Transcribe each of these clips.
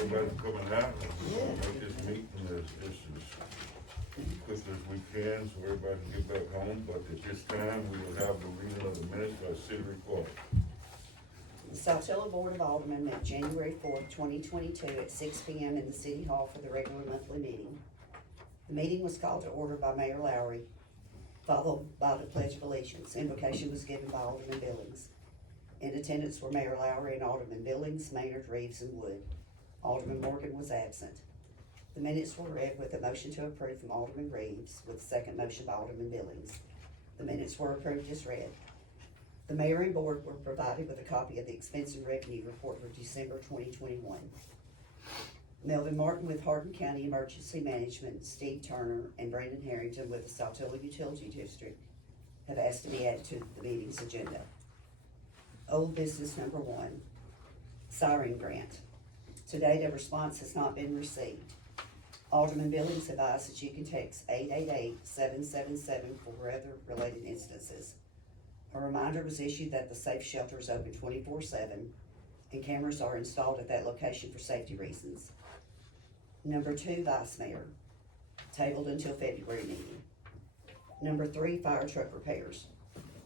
everybody for coming out. We'll make this meeting as quick as we can so everybody can get back home. But at this time, we will have the reading of the minutes by city recorder. The Saltillo Board of Aldermen met January 4th, 2022 at 6 p.m. in the City Hall for the regular monthly meeting. The meeting was called to order by Mayor Lowry, followed by the Pledge of Allegiance. Invocation was given by Alderman Billings. In attendance were Mayor Lowry and Alderman Billings, Maynard, Reeves, and Wood. Alderman Morgan was absent. The minutes were read with a motion to approve from Alderman Reeves, with a second motion by Alderman Billings. The minutes were approved as read. The mayor and board were provided with a copy of the expense and revenue report for December 2021. Melvin Martin with Hardin County Emergency Management, Steve Turner, and Brandon Harrington with the Saltillo Utility District have asked to be added to the meeting's agenda. Old business number 1, siren grant. To date, a response has not been received. Alderman Billings advised that you can text 888-777 for weather-related instances. A reminder was issued that the safe shelter is open 24/7 and cameras are installed at that location for safety reasons. Number 2, vice mayor, tabled until February meeting. Number 3, fire truck repairs.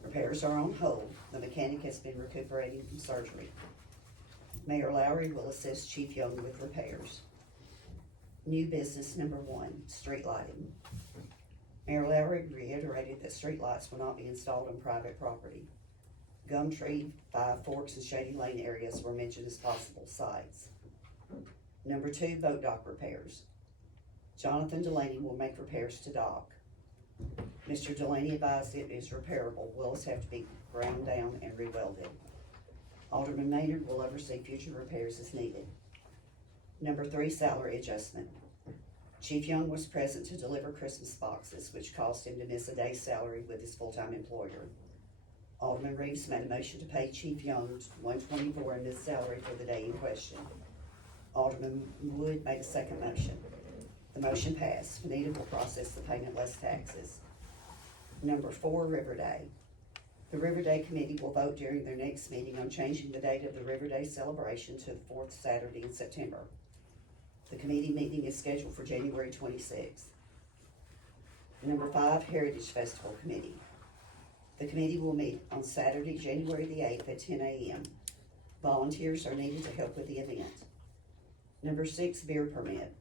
Repairs are on hold. The mechanic has been recuperating from surgery. Mayor Lowry will assist Chief Young with repairs. New business number 1, street lighting. Mayor Lowry reiterated that street lights will not be installed on private property. Gumtree, Five Forks, and Shady Lane areas were mentioned as possible sites. Number 2, boat dock repairs. Jonathan Delaney will make repairs to dock. Mr. Delaney advised it is repairable. Wills have to be ground down and rewelded. Alderman Maynard will oversee future repairs as needed. Number 3, salary adjustment. Chief Young was present to deliver Christmas boxes, which caused him to miss a day's salary with his full-time employer. Alderman Reeves made a motion to pay Chief Young $124 in his salary for the day in question. Alderman Wood made a second motion. The motion passed. Benita will process the payment less taxes. Number 4, River Day. The River Day Committee will vote during their next meeting on changing the date of the River Day celebration to the 4th Saturday in September. The committee meeting is scheduled for January 26th. Number 5, Heritage Festival Committee. The committee will meet on Saturday, January the 8th at 10 a.m. Volunteers are needed to help with the event. Number 6, beer permit.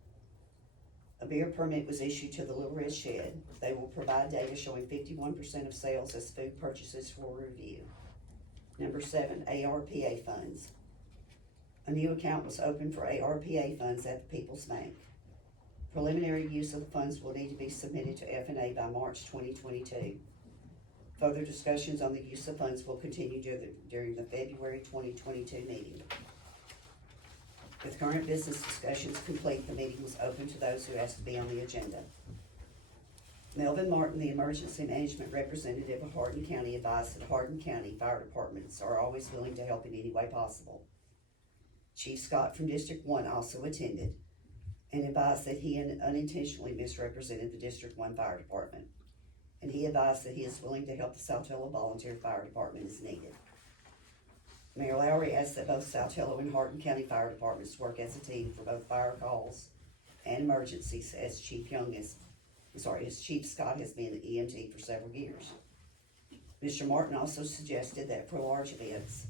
A beer permit was issued to the Little Red Shed. They will provide data showing 51% of sales as food purchases for review. Number 7, ARPA funds. A new account was opened for ARPA funds at the People's Bank. Preliminary use of the funds will need to be submitted to F&A by March 2022. Further discussions on the use of funds will continue during the February 2022 meeting. With current business discussions complete, the meeting was open to those who asked to be on the agenda. Melvin Martin, the emergency management representative of Hardin County, advised that Hardin County fire departments are always willing to help in any way possible. Chief Scott from District 1 also attended and advised that he unintentionally misrepresented the District 1 Fire Department. And he advised that he is willing to help the Saltillo Volunteer Fire Department as needed. Mayor Lowry asked that both Saltillo and Hardin County Fire Departments work as a team for both fire calls and emergencies, as Chief Scott has been an EMT for several years. Mr. Martin also suggested that for large events,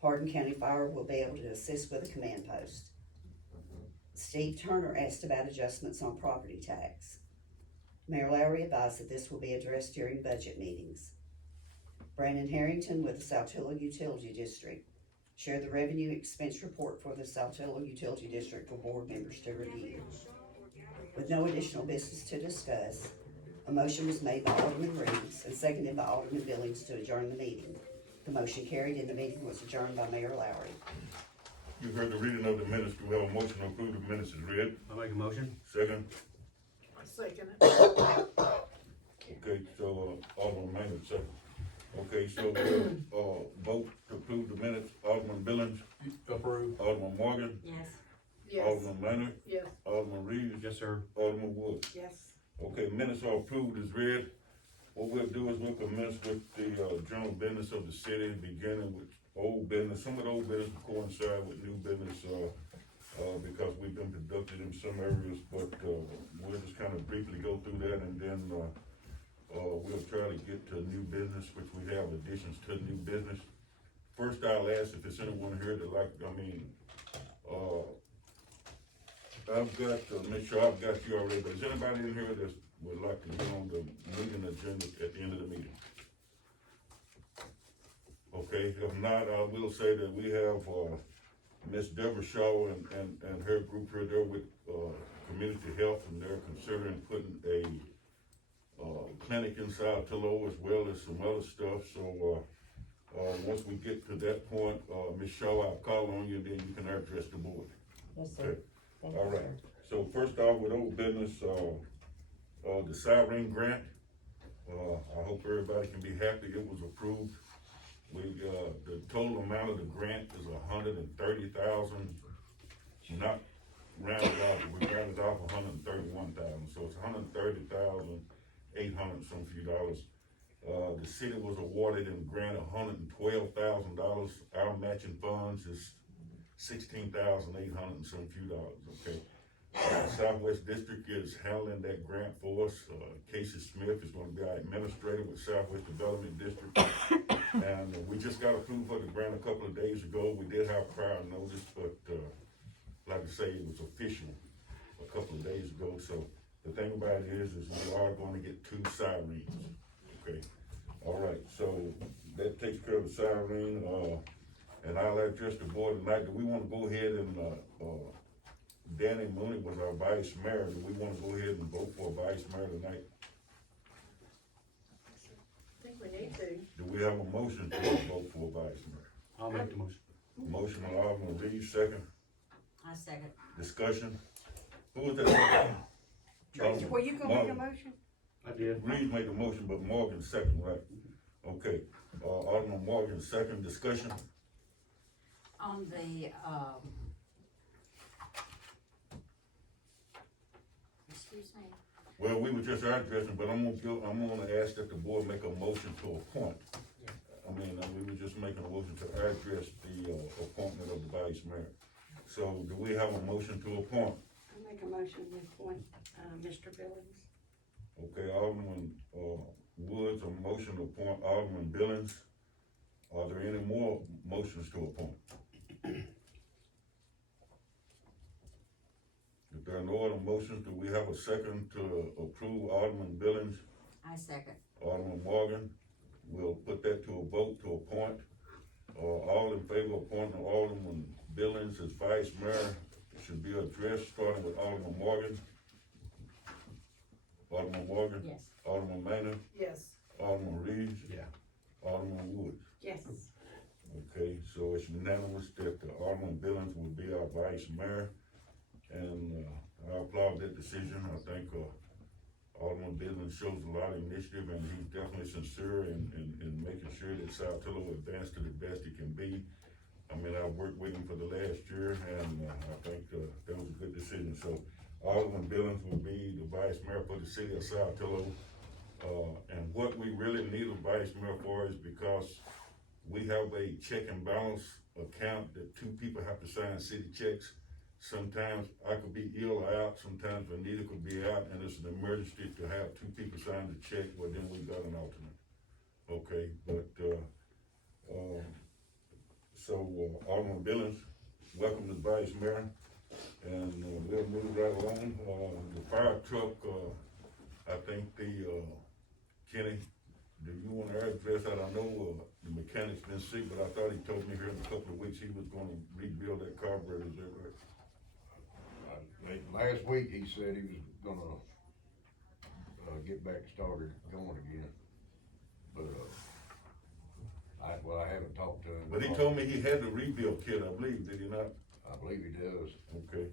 Hardin County Fire will be able to assist with a command post. Steve Turner asked about adjustments on property tax. Mayor Lowry advised that this will be addressed during budget meetings. Brandon Harrington with the Saltillo Utility District shared the revenue expense report for the Saltillo Utility District for board members to review. With no additional business to discuss, a motion was made by Alderman Reeves and seconded by Alderman Billings to adjourn the meeting. The motion carried and the meeting was adjourned by Mayor Lowry. You heard the reading of the minutes. Do we have a motion to approve the minutes as read? I'll make a motion. Second? I second it. Okay, so, Alderman Maynard, second. Okay, so, vote to approve the minutes. Alderman Billings, Approve. Alderman Morgan, Yes. Yes. Alderman Maynard, Yes. Alderman Reeves, Yes, sir. Alderman Wood. Yes. Okay, minutes are approved as read. What we'll do is we'll commence with the, general business of the city, beginning with old business. Some of the old business will coincide with new business, because we've been productive in some areas, but, we'll just kind of briefly go through that and then, we'll try to get to new business, which we have additions to new business. First, I'll ask if there's anyone here that I've got to make sure I've got you already, but is anybody in here that would like to get on the meeting agenda at the end of the meeting? Okay, if not, I will say that we have, Miss Deborah Shaw and her group here, they're with, Community Health, and they're considering putting a, clinic in Saltillo as well as some other stuff, so, once we get to that point, Ms. Shaw, I'll call on you, and then you can address the board. Yes, sir. Okay. Thank you, All right, sir. so first off, with old business, the siren grant, I hope everybody can be happy it was approved. The total amount of the grant is $130,000, not rounded off, we rounded off $131,000, so it's $130,800 some few dollars. The city was awarded and granted $112,000. Our matching funds is $16,800 and some few dollars, okay? Southwest District is handling that grant for us. Casey Smith is gonna be our administrator with Southwest Development District. And we just got approved for the grant a couple of days ago. We did have prior notice, but, like I say, it was official a couple of days ago. So the thing about it is we are gonna get 2 sirens, okay? All right, so that takes care of the siren, and I'll address the board tonight. Do we wanna go ahead and, Danny Mooney was our vice mayor. Do we wanna go ahead and vote for a vice mayor tonight? I think we need to. Do we have a motion to vote for a vice mayor? I'll make the motion. Motion by Alderman Reed, second. I second. Discussion. Who was that? Were you gonna make a motion? I did. Reed made the motion, but Morgan second, right? Okay, Alderman Morgan second, discussion. On the, excuse me, Well, we were just addressing, but I'm gonna ask that the board make a motion to appoint. We were just making a motion to address the, appointment of the vice mayor. So do we have a motion to appoint? I make a motion to appoint, Mr. Billings. Okay, Alderman, Woods, a motion to appoint Alderman Billings. Are there any more motions to appoint? If there are no other motions, do we have a second to approve Alderman Billings? I second. Alderman Morgan, we'll put that to a vote to appoint. All in favor of appointing Alderman Billings as vice mayor should be addressed, starting with Alderman Morgan. Alderman Morgan? Yes. Alderman Maynard? Yes. Alderman Reeves? Yeah. Alderman Woods? Yes. Okay, so it's unanimous that Alderman Billings will be our vice mayor. And, I applaud that decision. I think, Alderman Billings shows a lot of initiative, and he's definitely sincere in making sure that Saltillo advances to the best it can be. I've worked with him for the last year, and, I think, that was a good decision. So Alderman Billings will be the vice mayor for the city of Saltillo. And what we really need a vice mayor for is because we have a check and balance account that 2 people have to sign city checks. Sometimes I could be ill or out, sometimes Anita could be out, and it's an emergency to have 2 people sign the check, well, then we got an alternate. Okay, but, Alderman Billings, welcome as vice mayor, and, we'll move right along. The fire truck, I think Kenny, do you wanna address that? I know, the mechanic's been sick, but I thought he told me here in a couple of weeks he was gonna rebuild that carburetor, is that right? Last week, he said he was gonna, get back started going again, but, I haven't talked to him. But he told me he had the rebuild kit, I believe, did he not? I believe he does. Okay.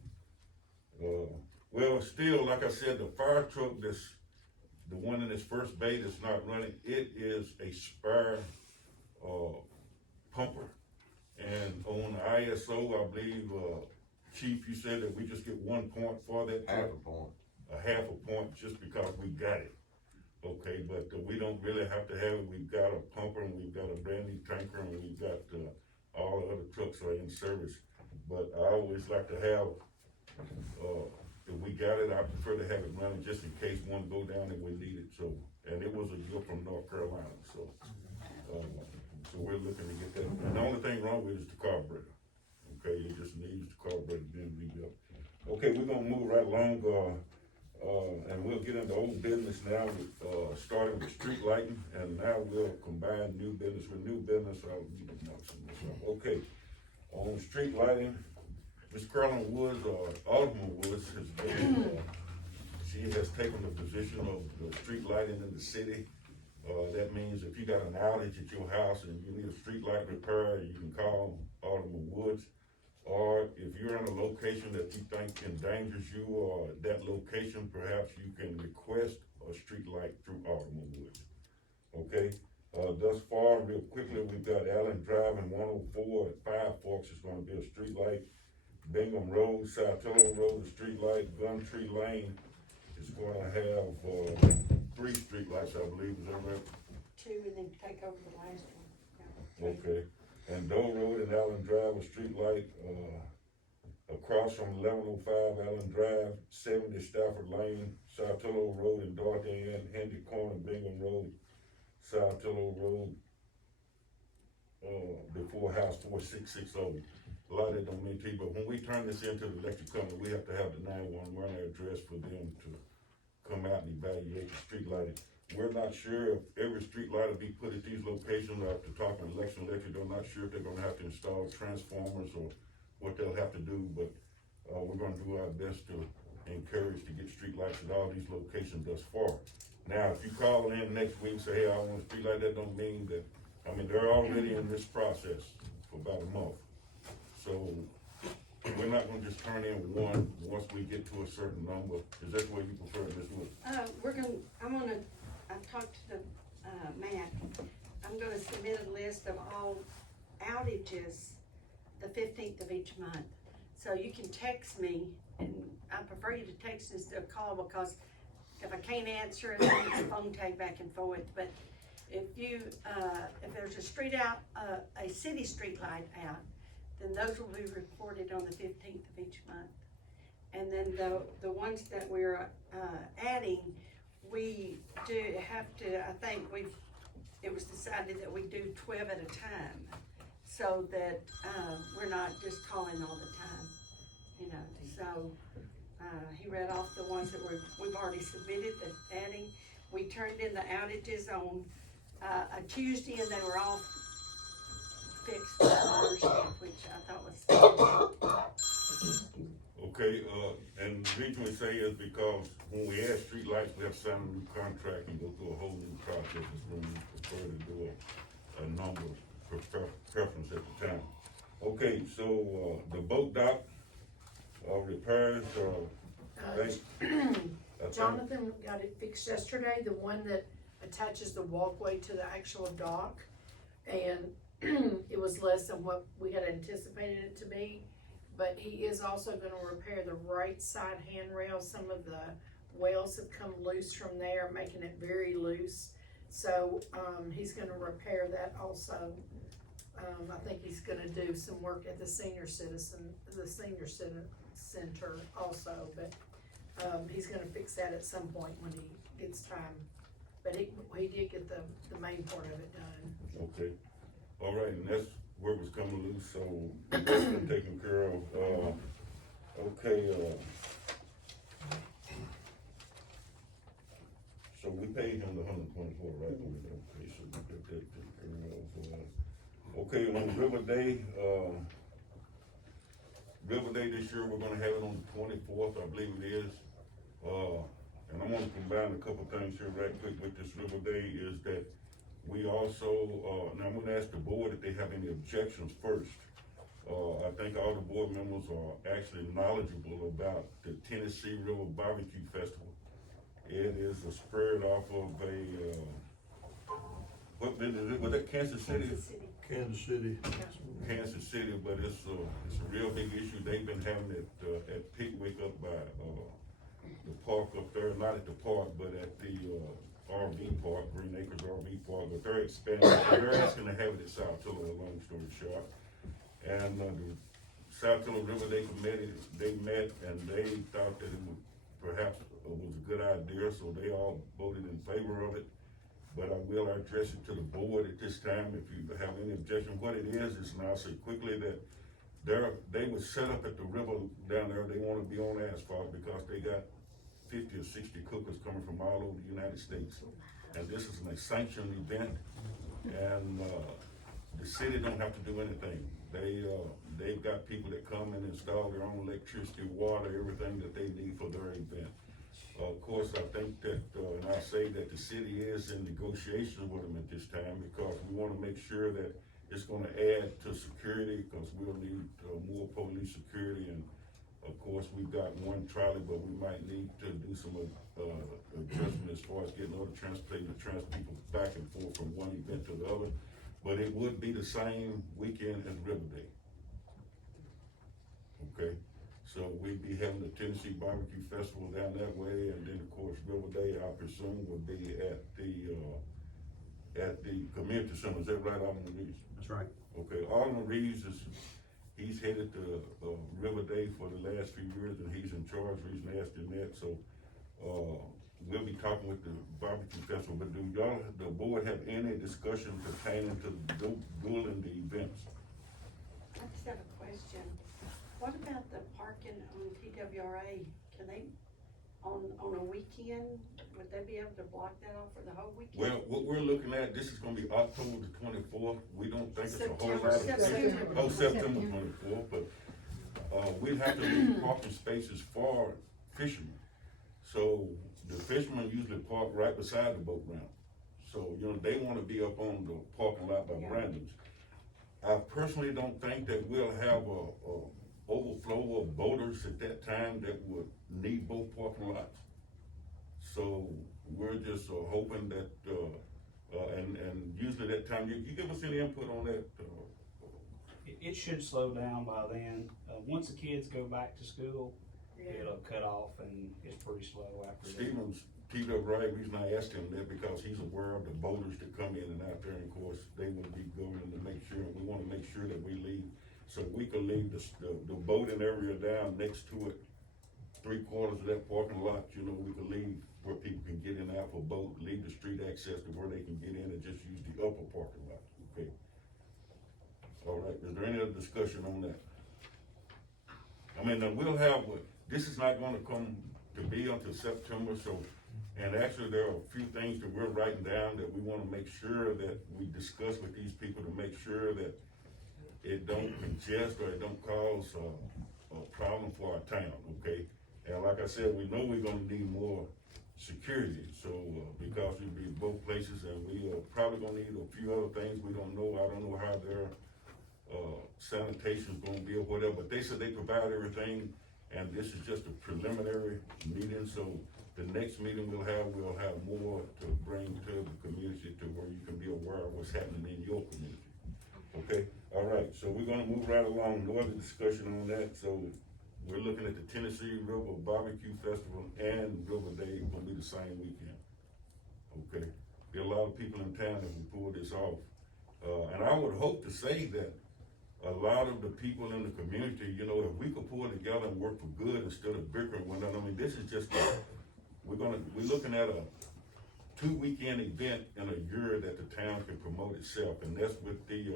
Well, still, like I said, the fire truck that's, the one in its first bay that's not running, it is a spare, pumper. And on ISO, I believe, Chief, you said that we just get 1 point for that truck? Half a point. A half a point just because we got it. Okay, but we don't really have to have it. We've got a pumper, and we've got a brand new tanker, and we've got, all the other trucks are in service. but I always like to have, if we got it, I prefer to have it running just in case one go down and we need it, so, and it was a gift from North Carolina, so. So we're looking to get that, and the only thing wrong with it is the carburetor, okay, it just needs the carburetor being rebuilt. Okay, we're gonna move right along, and we'll get into old business now, with, starting with street lighting, and now we'll combine new business with new business, I'll need to knock some of this off. Okay, on street lighting, Ms. Carolyn Woods, Alderman Woods has been, she has taken the position of the street lighting in the city. That means if you got an outage at your house and you need a street light repair, you can call Alderman Woods. Or if you're in a location that you think endangers you or that location, perhaps you can request a street light through Alderman Woods. Okay, thus far, real quickly, we've got Allen Drive and 104 at Five Forks is gonna be a street light. Bingham Road, Saltillo Road, a street light. Gumtree Lane is gonna have, 3 street lights, I believe, is that right? 2 and then take over the last one. Yeah, 3. Okay, and Doe Road and Allen Drive, a street light, across from 1105 Allen Drive, 70 Stafford Lane, Saltillo Road and Dorothy Ann, Handy Corner, Bingham Road, Saltillo Road, before House 4660. A lot of it don't mean to you, but when we turn this into the electric company, we have to have the 911 address for them to come out and evaluate the street lighting. We're not sure if every street light will be put at these locations. After talking to Election Electric, they're not sure if they're gonna have to install transformers or what they'll have to do, but, we're gonna do our best to encourage to get street lights at all these locations thus far. Now, if you call in next week and say, hey, I want a street light, that don't mean that, I mean, they're already in this process for about a month. So, we're not gonna just turn in one once we get to a certain number. Is that what you prefer, Ms. Wood? I've talked to Matt, I'm gonna submit a list of all outages the 15th of each month. So you can text me, and I prefer you to text instead of call, because if I can't answer, then it's phone tag back and forth. But if there's a street out, a city street light out, then those will be reported on the 15th of each month. And then the ones that we're adding, we do have to, I think it was decided that we do 12 at a time, so that we're not just calling all the time, you know. So he read off the ones that we've already submitted, the adding. We turned in the outages on a Tuesday, and they were all fixed by Thursday, which I thought was. Okay, and the reason we say is because when we add street lights, we have to sign a new contract and go through a whole new process. It's when we prefer to do a number preference at the time. Okay, so, the boat dock, repairs, Jonathan got it fixed yesterday, the one that attaches the walkway to the actual dock, and it was less than what we had anticipated it to be. But he is also gonna repair the right side handrail. Some of the wells have come loose from there, making it very loose. So, he's gonna repair that also. I think he's gonna do some work at the senior center also, but, he's gonna fix that at some point when he gets time. But he did get the main part of it done. okay, all right, and that's where it was coming loose, so it's been taken care of. Okay, so we paid him the 124, right? Okay, so we got that taken care of. Okay, on River Day this year, we're gonna have it on the 24th, I believe it is. And I wanna combine a couple things here right quick with this River Day, is that we also, now I'm gonna ask the board if they have any objections first. I think all the board members are actually knowledgeable about the Tennessee River Barbecue Festival. It is a spirit off of was that Kansas City? Kansas City. Kansas City, but it's a real big issue. They've been having it at Pickwick up by the park up there, not at the park, but at the RV park, Green Acres RV park. But they're expanding. They're asking to have it at Saltillo, long story short. And the Saltillo River Day Committee, they met and they thought that it would perhaps was a good idea, so they all voted in favor of it. But I will address it to the board at this time, if you have any objection. What it is, and I'll say quickly that they were set up at the river down there, they wanna be on asphalt because they got 50 or 60 cookers coming from all over the United States. And this is a sanctioned event, and, the city don't have to do anything. They've got people that come and install their own electricity, water, everything that they need for their event. Of course, I think that, and I say that the city is in negotiations with them at this time because we wanna make sure that it's gonna add to security, cause we'll need, more police security. And of course, we've got one trolley, but we might need to do some, adjustment as far as getting other transportation to transfer people back and forth from one event to the other. But it would be the same weekend as River Day. Okay? So we'd be having the Tennessee Barbecue Festival down that way, and then of course River Day, I presume, would be at the community center. Is that right, Alderman Reeves? That's right. Okay, Alderman Reeves he's headed to, River Day for the last few years, and he's in charge, he's asking that, so, we'll be talking with the barbecue festival. But do y'all, the board, have any discussion pertaining to during the events? I just have a question. What about the parking on TWRA? Can they, on a weekend, would they be able to block that off for the whole weekend? Well, what we're looking at, this is gonna be October the 24th. We don't think it's a whole lot of. September. September 24th, but, we'd have to leave parking spaces for fishermen. So the fishermen usually park right beside the boat ramp. So, they wanna be up on the parking lot by Brandon's. I personally don't think that we'll have a overflow of boaters at that time that would need both parking lots. So we're just hoping that, and usually that time, you give us any input on that? It should slow down by then. Once the kids go back to school, it'll cut off and it's pretty slow after that. Stevens, TWRA, reason I asked him that because he's aware of the boaters that come in and out there, and of course, they would be going to make sure, and we wanna make sure that we leave. So we can leave the boating area down next to it, 3/4 of that parking lot, we can leave where people can get in and out for boat, leave the street access to where they can get in and just use the upper parking lot, okay? All right, is there any other discussion on that? I mean, we'll have, this is not gonna come to be until September, so, and actually there are a few things that we're writing down that we wanna make sure that we discuss with these people to make sure that it don't congest or it don't cause a problem for our town, okay? And like I said, we know we're gonna need more security, so, because we'll be both places, and we are probably gonna need a few other things, we don't know, I don't know how their, sanitation's gonna be or whatever, but they said they provide everything, and this is just a preliminary meeting, so the next meeting we'll have more to bring to the community to where you can be aware of what's happening in your community. Okay, all right, so we're gonna move right along, no other discussion on that, so we're looking at the Tennessee River Barbecue Festival and River Day will be the same weekend. Okay, there are a lot of people in town that will pull this off. And I would hope to say that a lot of the people in the community, if we could pull together and work for good instead of bickering one another. I mean, this is just, we're looking at a 2-weekend event in a year that the town can promote itself, and that's with the,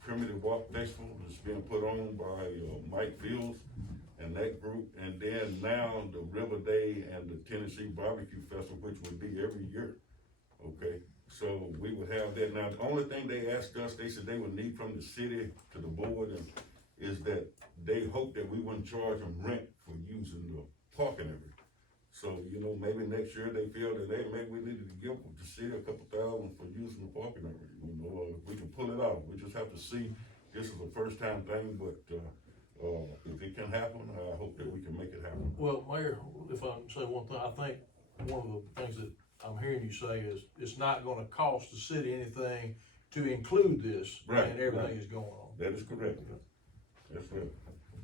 Primitive Walk Festival that's being put on by, Mike Fields and that group, and then now the River Day and the Tennessee Barbecue Festival, which would be every year, okay? So we would have that. Now, the only thing they asked us, they said they would need from the city to the board, and is that they hope that we wouldn't charge them rent for using the parking area. So, maybe next year they feel that, hey, maybe we needed to give the city a couple $1,000 for using the parking area, if we can pull it off. We just have to see, this is a first time thing, but, if it can happen, I hope that we can make it happen. Well, Mayor, if I can say one thing, I think one of the things that I'm hearing you say is it's not gonna cost the city anything to include this Right, and everything right. is going on. That is correct. That's right.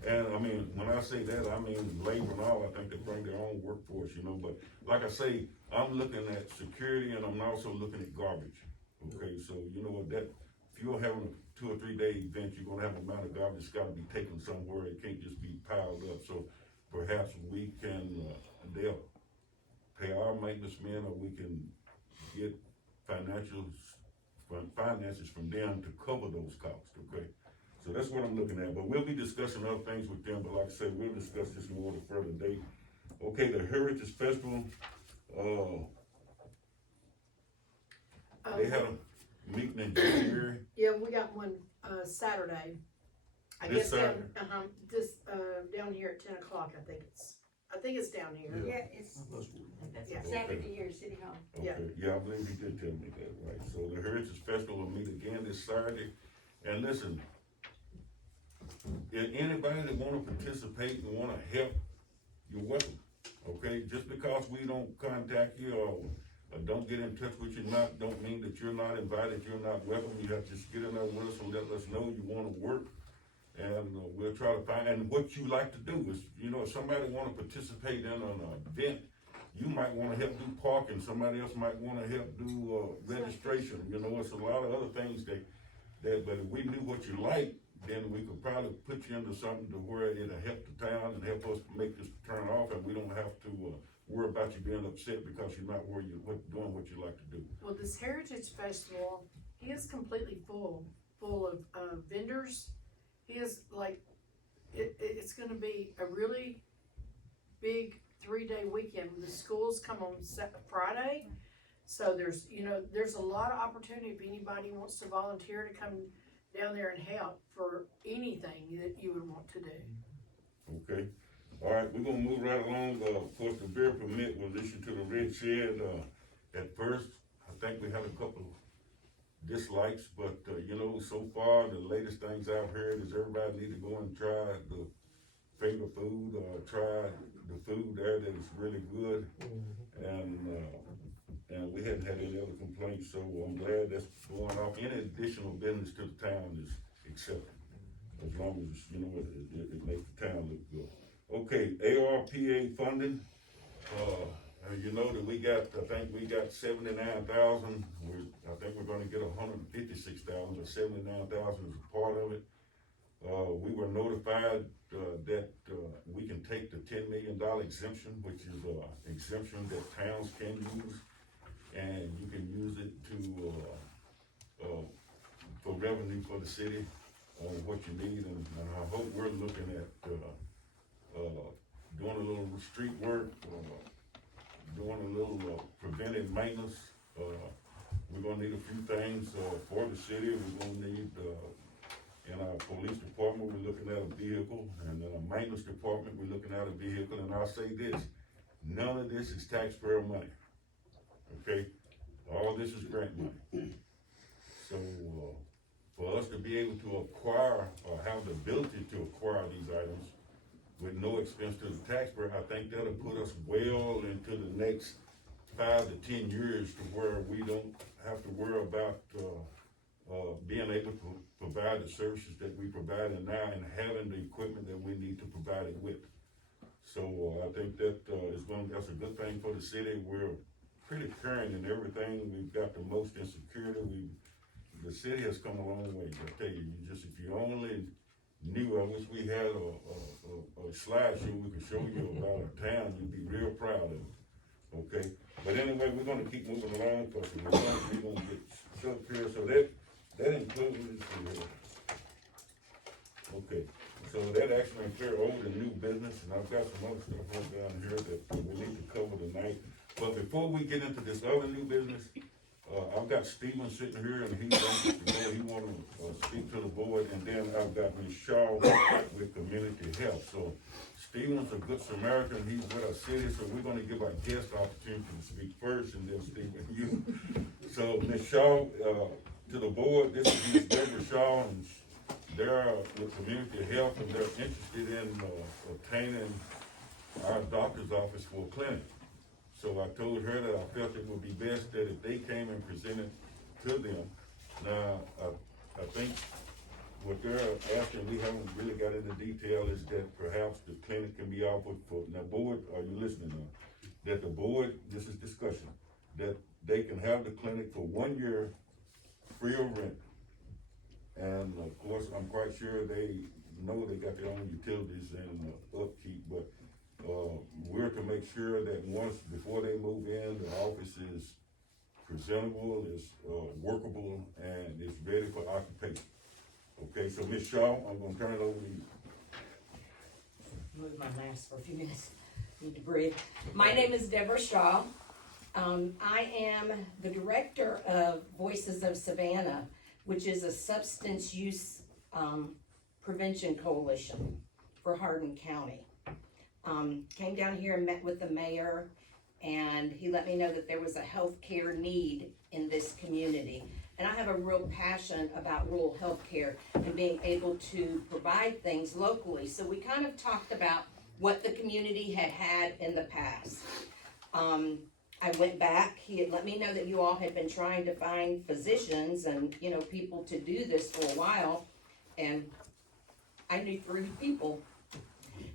And I mean, when I say that, I mean labor and all, I think they bring their own workforce, but like I say, I'm looking at security and I'm also looking at garbage. Okay, so that, if you're having 2 or 3 day event, you're gonna have an amount of garbage that's gotta be taken somewhere, it can't just be piled up, so perhaps we can, they'll pay our maintenance men, or we can get finances from them to cover those costs, okay? So that's what I'm looking at, but we'll be discussing other things with them, but like I said, we'll discuss this more at a further date. Okay, the Heritage Festival, they had a meeting in January. Yeah, we got one, Saturday. I This guess down, Saturday? down here at 10 o'clock, I think it's down here. Yeah. Yeah, it's Yeah. Saturday here, at City Hall. Okay, yeah, I believe he did tell me that, right, so the Heritage Festival will meet again this Saturday, and listen, if anybody that wanna participate and wanna help, you're welcome, okay, just because we don't contact you or don't get in touch with you, don't mean that you're not invited, you're not welcome, you have to just get in there with us and let us know you wanna work, and we'll try to find, and what you like to do is, you know, if somebody wanna participate in an event, you might wanna help do parking, somebody else might wanna help do, registration, you know, it's a lot of other things that, but if we knew what you like, then we could probably put you into something to where it'll help the town and help us make this turn off, and we don't have to, worry about you being upset because you're not doing what you like to do. Well, this Heritage Festival, he is completely full of vendors. He is like, it's gonna be a really big 3-day weekend. The schools come on Friday, so there's a lot of opportunity if anybody wants to volunteer to come down there and help for anything that you would want to do. Okay, all right, we're gonna move right along, of course, the beer permit was issued to the Red Shed, at first, I think we had a couple dislikes, but, so far, the latest things I've heard is everybody need to go and try the finger food, or try the food there that is really good, and we hadn't had any other complaints, so I'm glad that's going off. Any additional business to the town is accepted, as long as, it makes the town look good. Okay, ARPA funding, you know that we got 79,000, I think we're gonna get 156,000, but 79,000 is a part of it. We were notified, that, we can take the $10 million exemption, which is a exemption that towns can use, and you can use it to, for revenue for the city, what you need, and I hope we're looking at, doing a little street work, doing a little, preventive maintenance. We're gonna need a few things, for the city. We're gonna need, in our police department, we're looking at a vehicle, and in our maintenance department, we're looking at a vehicle, and I'll say this, none of this is taxpayer money, okay? All this is grant money. So, for us to be able to acquire, or have the ability to acquire these items with no expense to the taxpayer, I think that'll put us well into the next 5 to 10 years to where we don't have to worry about, being able to provide the services that we provide now and having the equipment that we need to provide it with. So, I think that's a good thing for the city. We're pretty current in everything. We've got the most in security. The city has come a long way, I tell you. If you only knew, I wish we had a slideshow we could show you about our town, you'd be real proud of it, okay? But anyway, we're gonna keep moving along, because we're gonna get stuff here, so that includes okay, so that actually includes old and new business, and I've got some other stuff on down here that we need to cover tonight. But before we get into this other new business, I've got Stephen sitting here, and he wanna speak to the board, and then I've got Ms. Shaw with Community Health. So Stephen's a good Samaritan, he's with our city, so we're gonna give our guest opportunity to speak first, and then Stephen, you. So Ms. Shaw, to the board, this is Ms. Deborah Shaw, and they're with Community Health, and they're interested in obtaining our doctor's office for a clinic. So I told her that I felt it would be best that if they came and presented to them. Now, I think what they're asking, we haven't really got into detail, is that perhaps the clinic can be offered for, now board, are you listening now? That the board, this is discussion, that they can have the clinic for 1 year free of rent. And of course, I'm quite sure they know they got their own utilities and upkeep, but, we're to make sure that once, before they move in, the office is presentable, is, workable, and is ready for occupation. Okay, so Ms. Shaw, I'm gonna turn it over to you. Move my mask for a few minutes, need to breathe. My name is Deborah Shaw. I am the director of Voices of Savannah, which is a substance use, prevention coalition for Hardin County. Came down here and met with the mayor, and he let me know that there was a healthcare need in this community. And I have a real passion about rural healthcare and being able to provide things locally. So we kind of talked about what the community had in the past. I went back, he had let me know that you all had been trying to find physicians and, you know, people to do this for a while. And I knew 3 people.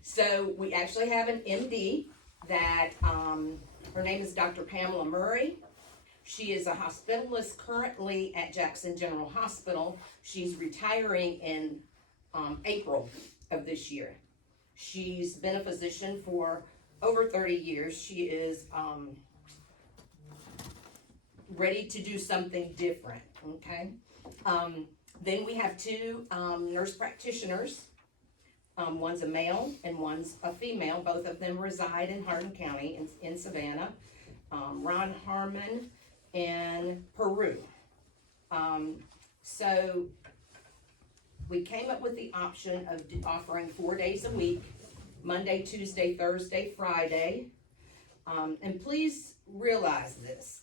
So we actually have an MD that, her name is Dr. Pamela Murray. She is a hospitalist currently at Jackson General Hospital. She's retiring in April of this year. She's been a physician for over 30 years. She is ready to do something different, okay? Then we have 2 nurse practitioners. One's a male and one's a female. Both of them reside in Hardin County in Savannah. Ron Harmon in Peru. So we came up with the option of offering 4 days a week, Monday, Tuesday, Thursday, Friday. And please realize this.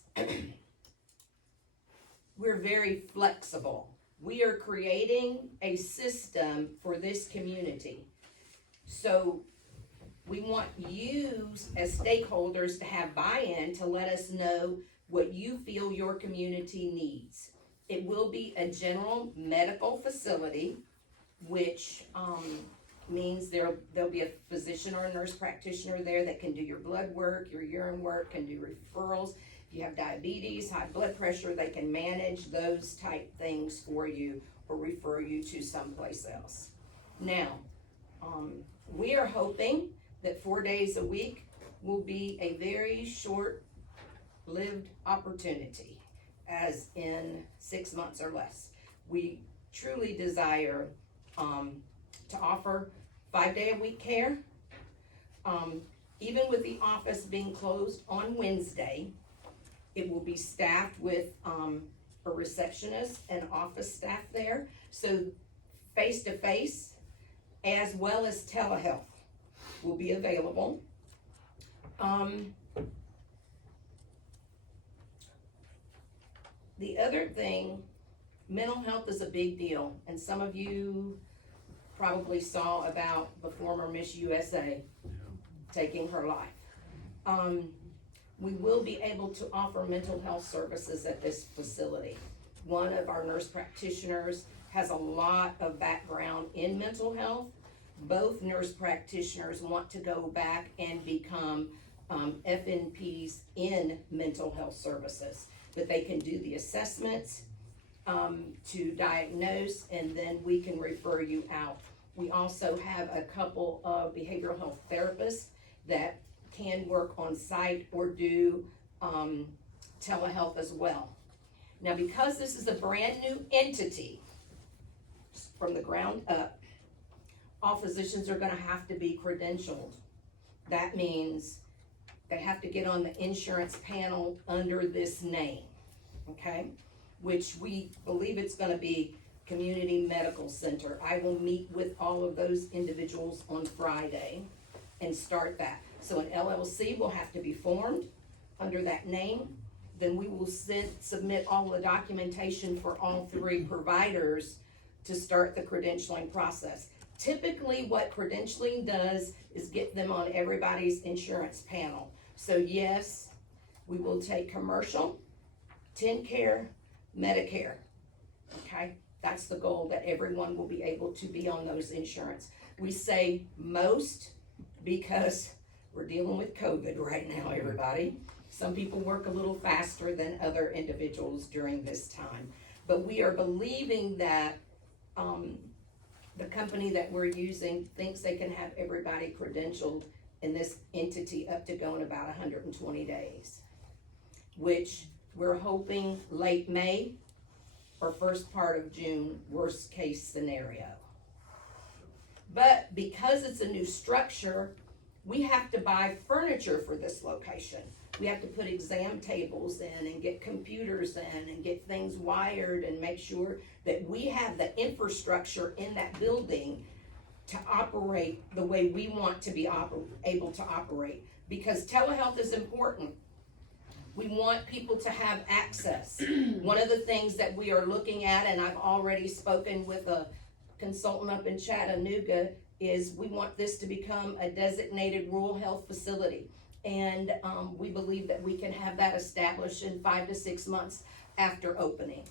We're very flexible. We are creating a system for this community. So we want you as stakeholders to have buy-in to let us know what you feel your community needs. It will be a general medical facility, which means there'll be a physician or a nurse practitioner there that can do your blood work, your urine work, can do referrals. If you have diabetes, high blood pressure, they can manage those type things for you or refer you to someplace else. Now, we are hoping that 4 days a week will be a very short-lived opportunity, as in 6 months or less. We truly desire to offer 5-day-a-week care. Even with the office being closed on Wednesday, it will be staffed with a receptionist and office staff there. So face-to-face as well as telehealth will be available. The other thing, mental health is a big deal, and some of you probably saw about the former Miss USA taking her life. We will be able to offer mental health services at this facility. One of our nurse practitioners has a lot of background in mental health. Both nurse practitioners want to go back and become FNPs in mental health services, but they can do the assessments to diagnose, and then we can refer you out. We also have a couple of behavioral health therapists that can work on site or do telehealth as well. Now, because this is a brand new entity from the ground up, all physicians are gonna have to be credentialed. That means they have to get on the insurance panel under this name, okay? Which we believe it's gonna be Community Medical Center. I will meet with all of those individuals on Friday and start that. So an LLC will have to be formed under that name. Then we will submit all the documentation for all 3 providers to start the credentialing process. Typically, what credentialing does is get them on everybody's insurance panel. So yes, we will take commercial, TennCare, Medicare, okay? That's the goal, that everyone will be able to be on those insurance. We say most because we're dealing with COVID right now, everybody. Some people work a little faster than other individuals during this time. But we are believing that the company that we're using thinks they can have everybody credentialed in this entity up to go in about 120 days, which we're hoping late May or first part of June, worst case scenario. But because it's a new structure, we have to buy furniture for this location. We have to put exam tables in and get computers in and get things wired and make sure that we have the infrastructure in that building to operate the way we want to be able to operate. Because telehealth is important. We want people to have access. One of the things that we are looking at, and I've already spoken with a consultant up in Chattanooga, is we want this to become a designated rural health facility. And we believe that we can have that established in 5 to 6 months after opening.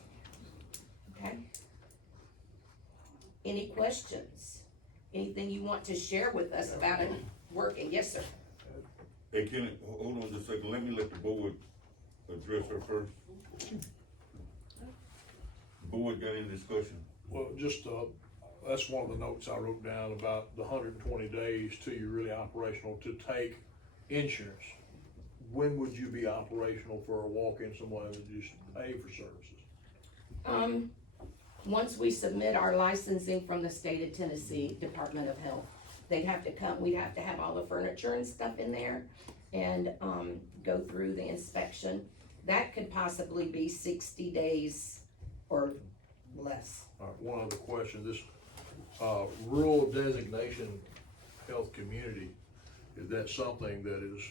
Okay? Any questions? Anything you want to share with us about it working? Yes, sir. Hey, Kenny, hold on just a second, let me let the board address her first. Board got any discussion? Well, just, that's one of the notes I wrote down about the 120 days till you're really operational to take insurance. When would you be operational for a walk-in, someone that just pay for services? Once we submit our licensing from the state of Tennessee Department of Health, they'd have to come, we'd have to have all the furniture and stuff in there and, go through the inspection. That could possibly be 60 days or less. All right, one other question, this, rural designation health community, is that something that is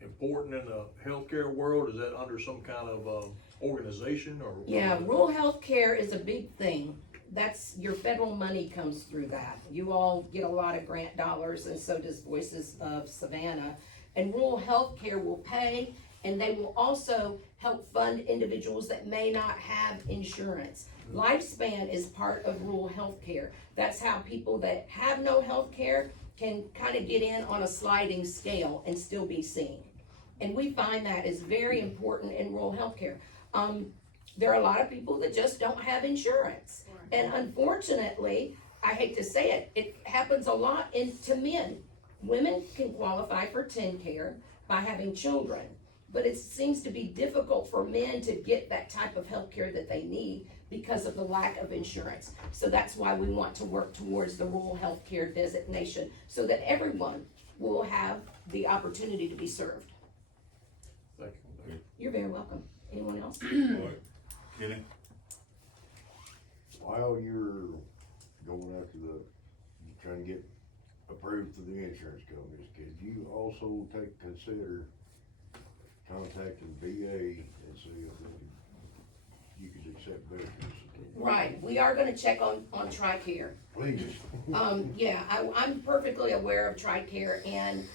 important in the healthcare world? Is that under some kind of, organization or? Yeah, rural health care is a big thing. That's, your federal money comes through that. You all get a lot of grant dollars, and so does Voices of Savannah. And rural health care will pay, and they will also help fund individuals that may not have insurance. Lifespan is part of rural health care. That's how people that have no health care can kind of get in on a sliding scale and still be seen. And we find that is very important in rural health care. There are a lot of people that just don't have insurance. And unfortunately, I hate to say it, it happens a lot to men. Women can qualify for TennCare by having children, but it seems to be difficult for men to get that type of health care that they need because of the lack of insurance. So that's why we want to work towards the rural health care designation so that everyone will have the opportunity to be served. Thank you. You're very welcome. Anyone else? All right, Kenny? While you're going after trying to get approved through the insurance companies, could you also consider contacting VA and see if you could accept veterans? Right, we are gonna check on TRICARE. Please. Yeah, I'm perfectly aware of TRICARE, and,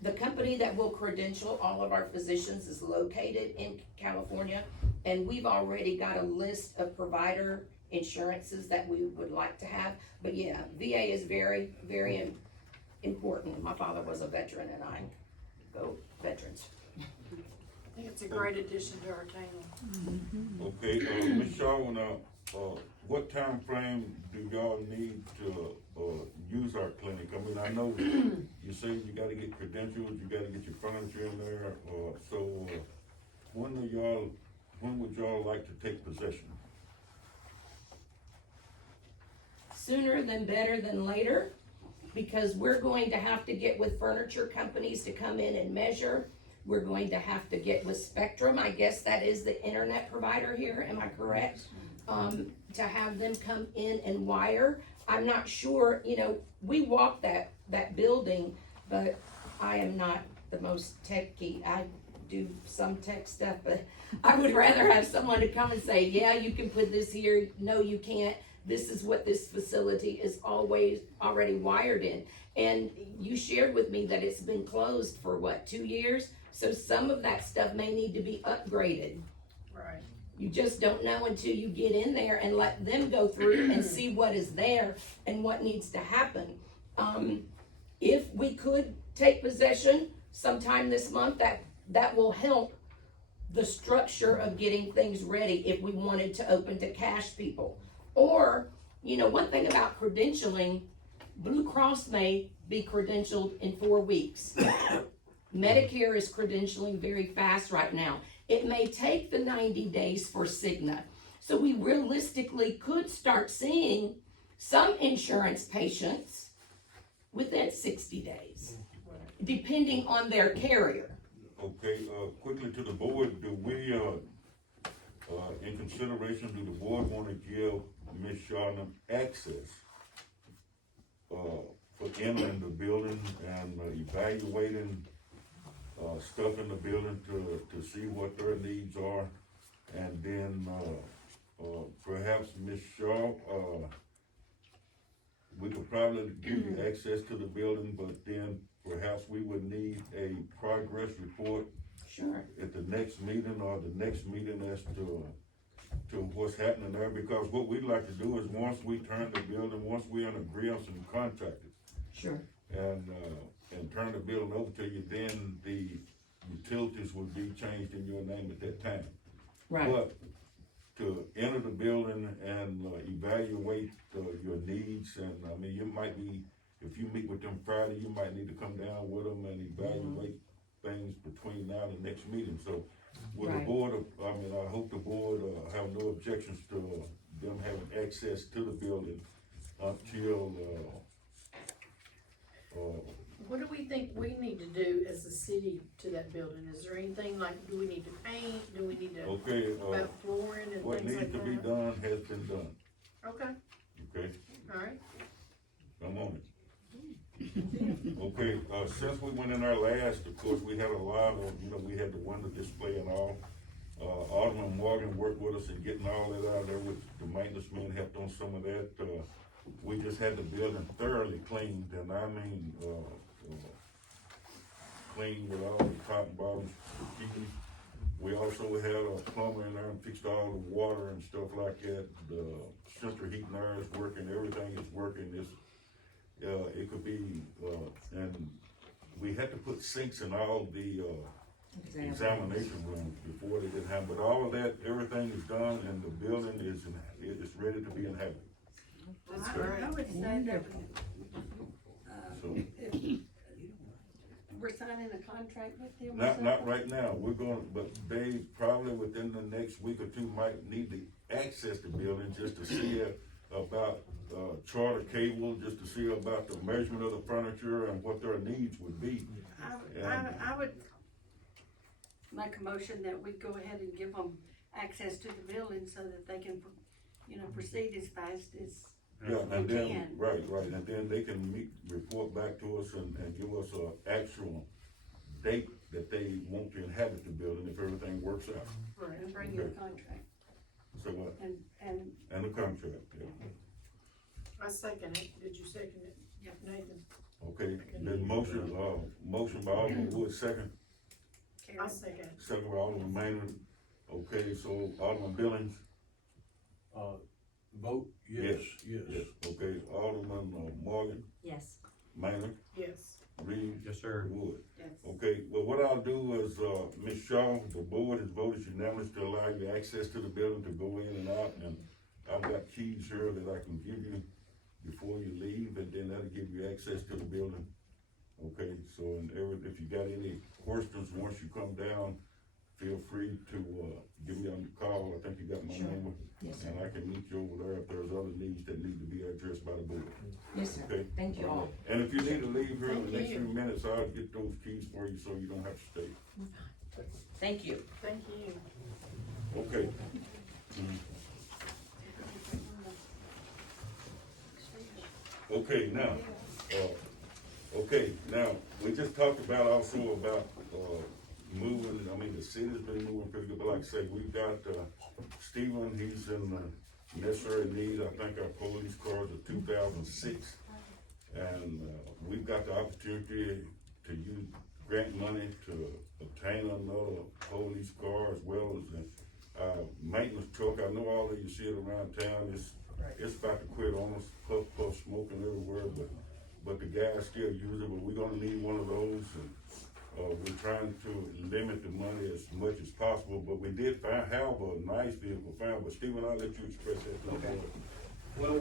the company that will credential all of our physicians is located in California, and we've already got a list of provider insurances that we would like to have. But yeah, VA is very, very important. My father was a veteran, and I go veterans. I think it's a great addition to our town. Okay, Ms. Shaw, what time frame do y'all need to, use our clinic? I mean, I know you say you gotta get credentials, you gotta get your furniture in there, when would y'all like to take possession? Sooner than better than later, because we're going to have to get with furniture companies to come in and measure. We're going to have to get with Spectrum, I guess that is the internet provider here, am I correct? To have them come in and wire. I'm not sure, we walk that building, but I am not the most techy. I do some tech stuff, but I would rather have someone to come and say, yeah, you can put this here, no, you can't. This is what this facility is always already wired in. And you shared with me that it's been closed for 2 years? So some of that stuff may need to be upgraded. Right. You just don't know until you get in there and let them go through and see what is there and what needs to happen. If we could take possession sometime this month, that will help the structure of getting things ready if we wanted to open to cash people. Or, you know, one thing about credentialing, Blue Cross may be credentialed in 4 weeks. Medicare is credentialing very fast right now. It may take the 90 days for Cigna. So we realistically could start seeing some insurance patients within 60 days, depending on their carrier. Okay, quickly to the board, do we, in consideration, do the board wanna give Ms. Sharman access, for entering the building and evaluating, stuff in the building to see what their needs are? And then, perhaps Ms. Shaw, we could probably give you access to the building, but then perhaps we would need a progress report Sure. at the next meeting or the next meeting as to what's happening there, because what we'd like to do is once we turn the building, once we're in agreement and contracted, Sure. and turn the building over to you, then the utilities would be changed in your name at that time. Right. But to enter the building and evaluate your needs, and I mean, you might be, if you meet with them Friday, you might need to come down with them and evaluate things between now and the next meeting. So with the Right. board, I mean, I hope the board have no objections to them having access to the building until What do we think we need to do as a city to that building? Is there anything like, do we need to paint, do we need to okay, about flooring and what things needs like to be that? done has been done, Okay, okay? alright, Come on. Okay, since we went in our last, of course, we had a lot of, you know, we had the window display and all. Alderman Morgan worked with us in getting all that out there, with the maintenance man helped on some of that. We just had the building thoroughly cleaned, and I mean, clean with all the top and bottom keys. We also had a plumber in there and fixed all the water and stuff like that. The central heat and air is working, everything is working. It could be, and we had to put sinks in all the, examination rooms before they did have, but all of that, everything is done and the building is ready to be inhabited. that's great. I would say that, So, if we're signing a contract with them or not something. right now, we're going, but they probably within the next week or two might need to access the building just to see about, charter cable, just to see about the measurement of the furniture and what their needs would be. I would make a motion that we go ahead and give them access to the building so that they can, you know, proceed as fast as Yeah, and they then, can. right, and then they can report back to us and give us a actual date that they want to inhabit the building if everything works out. Right. And bring you a Okay. contract So what, and and the contract, yeah. I second it, did you second it? Yeah. Nathan, Okay, then motion by Alderman Wood, second I Karen. second it. by Alderman Maynard. Okay, so Alderman Billings? Vote, yes, yes. Okay, Alderman Morgan, Yes. Maynard, Yes. Reed, Yes, sir. Wood. Yes. Okay, well, what I'll do is, Ms. Shaw, the board has voted unanimously to allow you access to the building to go in and out, and I've got keys here that I can give you before you leave, and then that'll give you access to the building. Okay, so, and if you got any questions, once you come down, feel free to, give me a call, I think you got my Sure. number. Yes, sir. And I can meet you over there if there's other needs that need to be addressed by the board. Yes, sir. Okay. Thank you all. And if you need to leave here in the Thank next you. few minutes, I'll get those keys for you so you don't have to stay. Thank you. Thank you. Okay. Okay, now, we just talked about also about, moving, I mean, the city's been moving pretty good, but like I say, we've got, Stephen, he's in necessary need, I think our police cars are 2006. And, we've got the opportunity to use grant money to obtain another police car as well as a, maintenance truck. I know all of you see it around town, it's about to quit on us, puff, smoking everywhere, but the guys still use it, but we're gonna need one of those. And, we're trying to limit the money as much as possible, but we did have a nice vehicle found, but Stephen, I'll let you express that to the board. Well,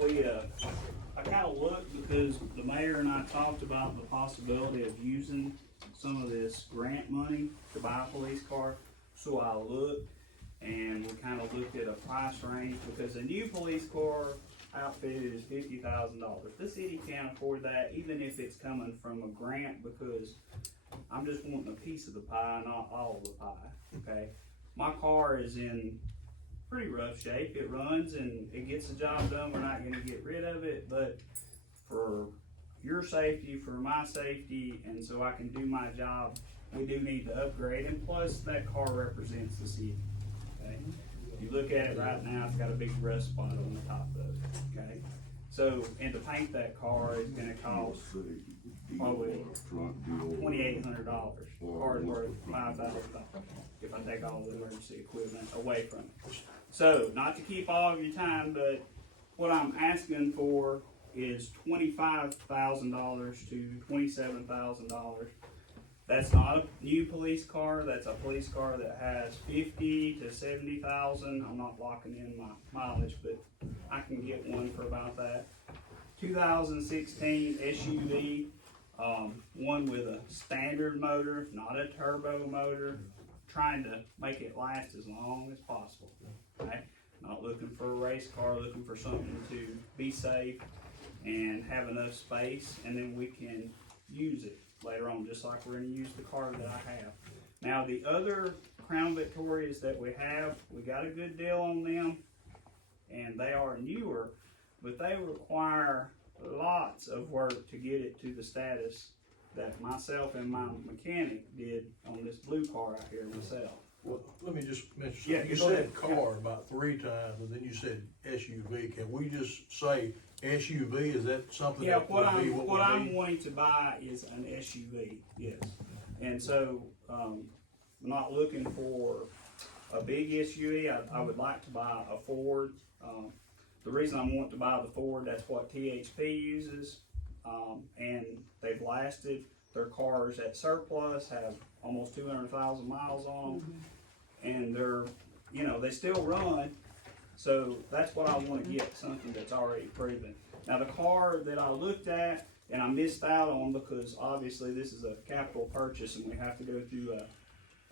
I kinda looked because the mayor and I talked about the possibility of using some of this grant money to buy a police car. So I looked and we kinda looked at a price range because a new police car outfitted is $50,000. The city can't afford that, even if it's coming from a grant, because I'm just wanting a piece of the pie, not all of the pie, okay? My car is in pretty rough shape. It runs and it gets the job done. We're not gonna get rid of it, but for your safety, for my safety, and so I can do my job, we do need to upgrade. And plus, that car represents the city, okay? If you look at it right now, it's got a big rust spot on the top of it, okay? So, and to paint that car is gonna cost probably $2,800. Car's worth $5,000 if I take all the emergency equipment away from it. So, not to keep all of your time, but what I'm asking for is $25,000 to $27,000. That's not a new police car, that's a police car that has 50 to 70,000. I'm not locking in my mileage, but I can get one for about that. 2016 SUV, one with a standard motor, not a turbo motor, trying to make it last as long as possible, okay? Not looking for a race car, looking for something to be safe and have enough space, and then we can use it later on, just like we're gonna use the car that I have. Now, the other Crown Victorias that we have, we got a good deal on them, and they are newer, but they require lots of work to get it to the status that myself and my mechanic did on this blue car out here myself. Well, let me just mention Yeah, something. You go ahead. said car about 3 times, and then you said SUV. Can we just say SUV? Is that something Yeah, that what would be what I'm we need? wanting to buy is an SUV, yes. And so, I'm not looking for a big SUV. I would like to buy a Ford. The reason I want to buy the Ford, that's what THP uses, and they've lasted. Their cars at surplus have almost 200,000 miles on them, and they're, you know, they still run. So that's what I want to get, something that's already proven. Now, the car that I looked at and I missed out on, because obviously this is a capital purchase and we have to go through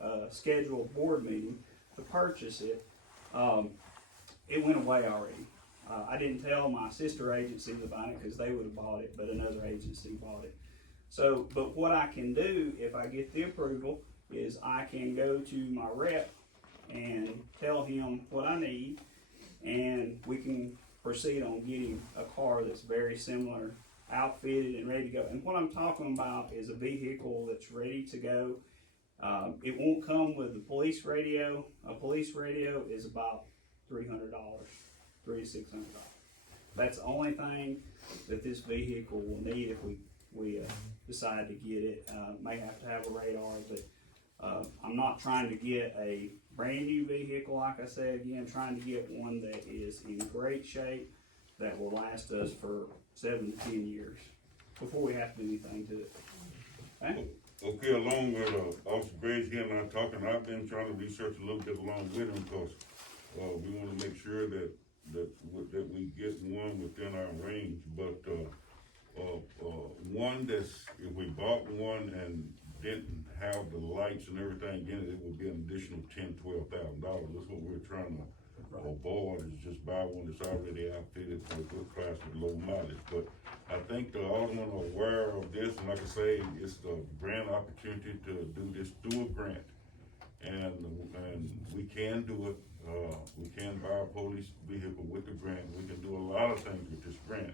a scheduled board meeting to purchase it, it went away already. I didn't tell my sister agency to buy it because they would have bought it, but another agency bought it. So, but what I can do if I get the approval is I can go to my rep and tell him what I need, and we can proceed on getting a car that's very similar, outfitted and ready to go. And what I'm talking about is a vehicle that's ready to go. It won't come with a police radio. A police radio is about $300, $300 to $600. That's the only thing that this vehicle will need if we decide to get it. May have to have a radar, but I'm not trying to get a brand new vehicle. Like I said again, I'm trying to get one that is in great shape that will last us for 7 to 10 years before we have to do anything to it. Okay? Okay, along with, Officer Graves here and I talking, I've been trying to research a little bit along with him, because, we wanna make sure that we get one within our range, but, one that's, if we bought one and didn't have the lights and everything in it, it would be an additional $10,000 to $12,000. That's what we're trying to avoid, is just buy one that's already outfitted for a good price with low mileage. But I think the aldermen are aware of this, and like I say, it's a grand opportunity to do this through a grant. And we can do it, we can buy a police vehicle with the grant, we can do a lot of things with this grant.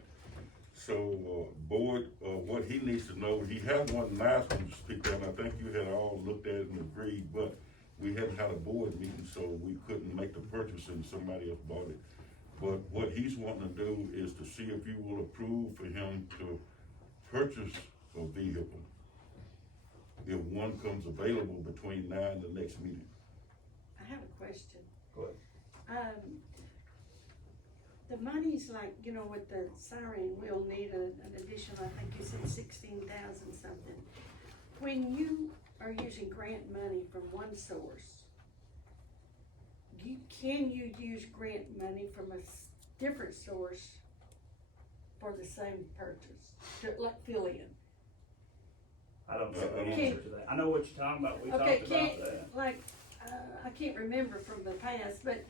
So, board, what he needs to know, he had one last one to speak on, I think you had all looked at it and agreed, but we hadn't had a board meeting, so we couldn't make the purchase and somebody else bought it. But what he's wanting to do is to see if you will approve for him to purchase a vehicle if one comes available between now and the next meeting. I have a question. Go ahead. The money's like, you know, with the siren, we'll need an additional, I think you said 16,000 something. When you are using grant money from one source, can you use grant money from a different source for the same purchase, to like fill in. I don't know the Okay. answer to that. I know what you're talking about, we Okay, talked about can't, that. like, I can't remember from the past, but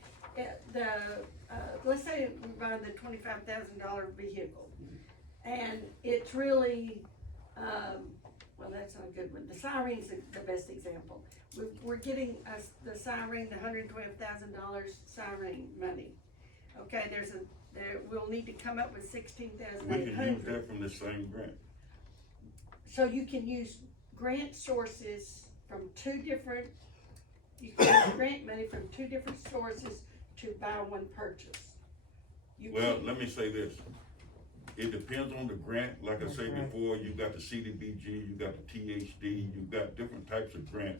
let's say we're buying the $25,000 vehicle. And it's really, well, that's not a good one, the siren's the best example. We're getting the siren, the $112,000 siren money. Okay, we'll need to come up with We $16,800. can use that from the same grant. So you can use grant sources from two different, you can use grant money from two different sources to buy one purchase. You Well, can't- let me say this. It depends on the grant. Like I said before, you got the CDBG, you got the THD, you got different types of grant.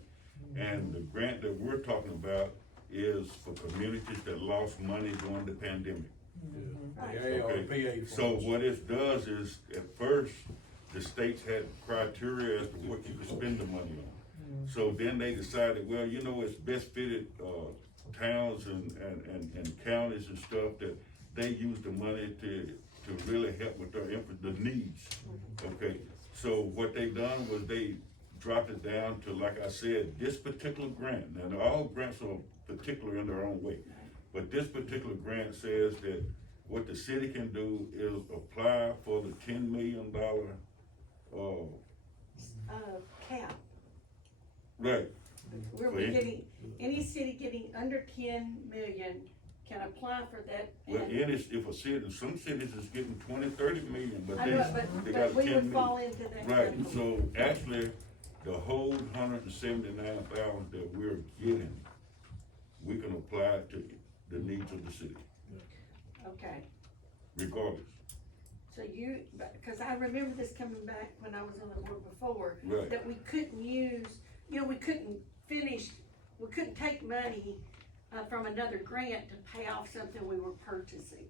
And the grant that we're talking about is for communities that lost money during the pandemic. Right. The ARPA So funds. what it does is, at first, the states had criteria as to what you could spend the money on. So then they decided, well, you know, it's best fitted, towns and counties and stuff that they use the money to really help with the needs. Okay, so what they done was they dropped it down to, like I said, this particular grant. Now, all grants are particular in their own way, but this particular grant says that what the city can do is apply for the $10 million, Cap. right, We're For any- getting, any city getting under 10 million can apply for that. well, and- if a city, some cities is getting 20, 30 million, but I they know, got but 10 we would million. fall into that Right, category. so actually, the whole 179,000 that we're getting, we can apply it to the needs of the city, Okay, regardless. so cause I remember this coming back when I was on the board before, Right. that we couldn't use, we couldn't take money from another grant to pay off something we were purchasing.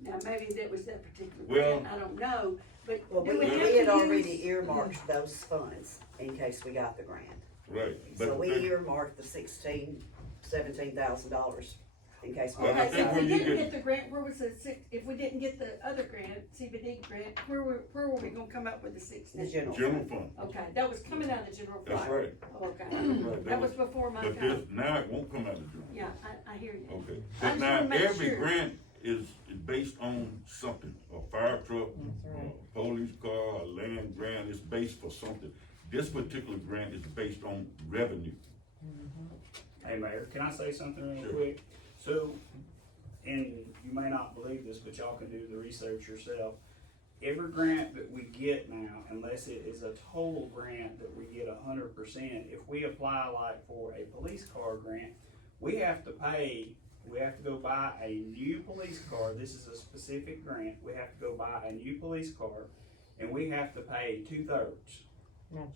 Now, maybe that was that particular Well- grant, I don't know, but Well, do we we have had to already use? earmarked those funds in case we got the grant. Right. So we but- earmarked the $17,000 in case we. Well, I Okay, so think if when we you didn't get- get the grant, where was if we didn't get the other grant, CBD grant, where were we gonna come up with the 16? The general. General fund, Okay, that was coming out of the general fund. that's right. Oh, okay, Right, that was before my But time. this, now it won't come out of general. Yeah, I hear you. Okay, I but just now wanna make every sure. grant is based on something, a fire truck, a police car, a land grant, it's based for something. This particular grant is based on revenue. Hey, Mayor, can I say something real Sure. quick? So, and you may not believe this, but y'all can do the research yourself. Every grant that we get now, unless it is a total grant that we get 100%, if we apply like for a police car grant, we have to go buy a new police car. This is a specific grant. We have to go buy a new police car, and we have to pay 2/3.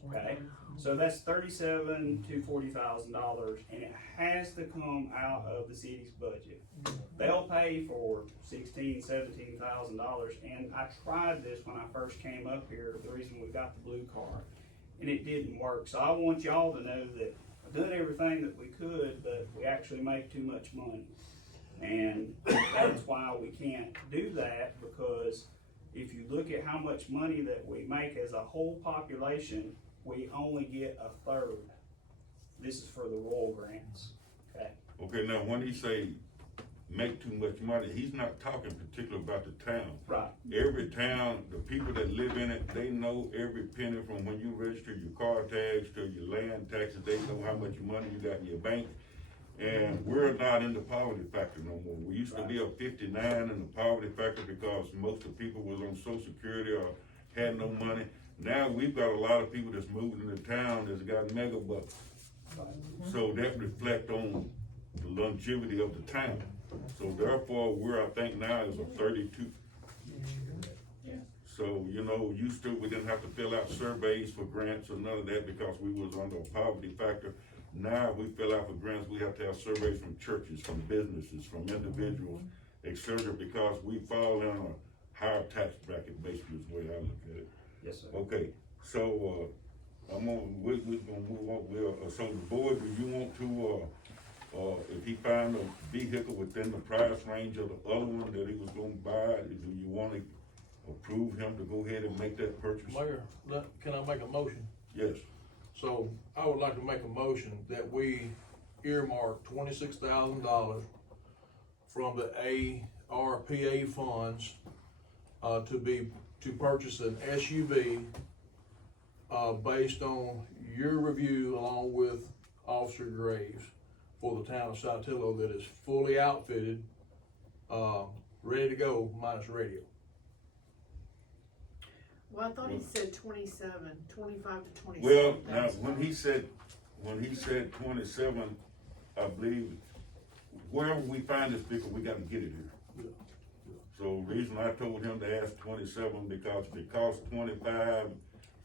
Okay, so that's $37,000 to $40,000, and it has to come out of the city's budget. They'll pay for $16,000, $17,000, and I tried this when I first came up here. The reason we got the blue car, and it didn't work. So I want y'all to know that we've done everything that we could, but we actually make too much money, and that's why we can't do that, because if you look at how much money that we make as a whole population, we only get 1/3. This is for the rural grants, okay? Okay, now when he say make too much money, he's not talking particular about the town. Right. Every town, the people that live in it, they know every penny from when you register your car tags to your land taxes, they know how much money you got in your bank. And we're not in the poverty factor no more. We used to be a 59 in the poverty factor because most of the people was on Social Security or had no money. Now we've got a lot of people that's moving into town that's got mega bucks. So that reflect on the longevity of the town. So therefore, I think now is a 32. So, used to, we didn't have to fill out surveys for grants or none of that because we was under a poverty factor. Now we fill out for grants, we have to have surveys from churches, from businesses, from individuals, et cetera, because we fall in a higher tax bracket, basically is the way I look at it. Yes, sir. Okay, so, we're gonna move on, so the board, do you want to, if he find a vehicle within the price range of the other one that he was gonna buy, do you wanna approve him to go ahead and make that purchase. Mayor, can I make a motion? Yes, So I would like to make a motion that we earmark $26,000 from the ARPA funds, to purchase an SUV, based on your review along with Officer Graves for the town of Saltillo that is fully outfitted, ready to go minus radio. Well, I thought he said 25 to 27. well, now, when he said 27, I believe, wherever we find this vehicle, we gotta get it here. So the reason I told him to ask 27, because if it costs 25,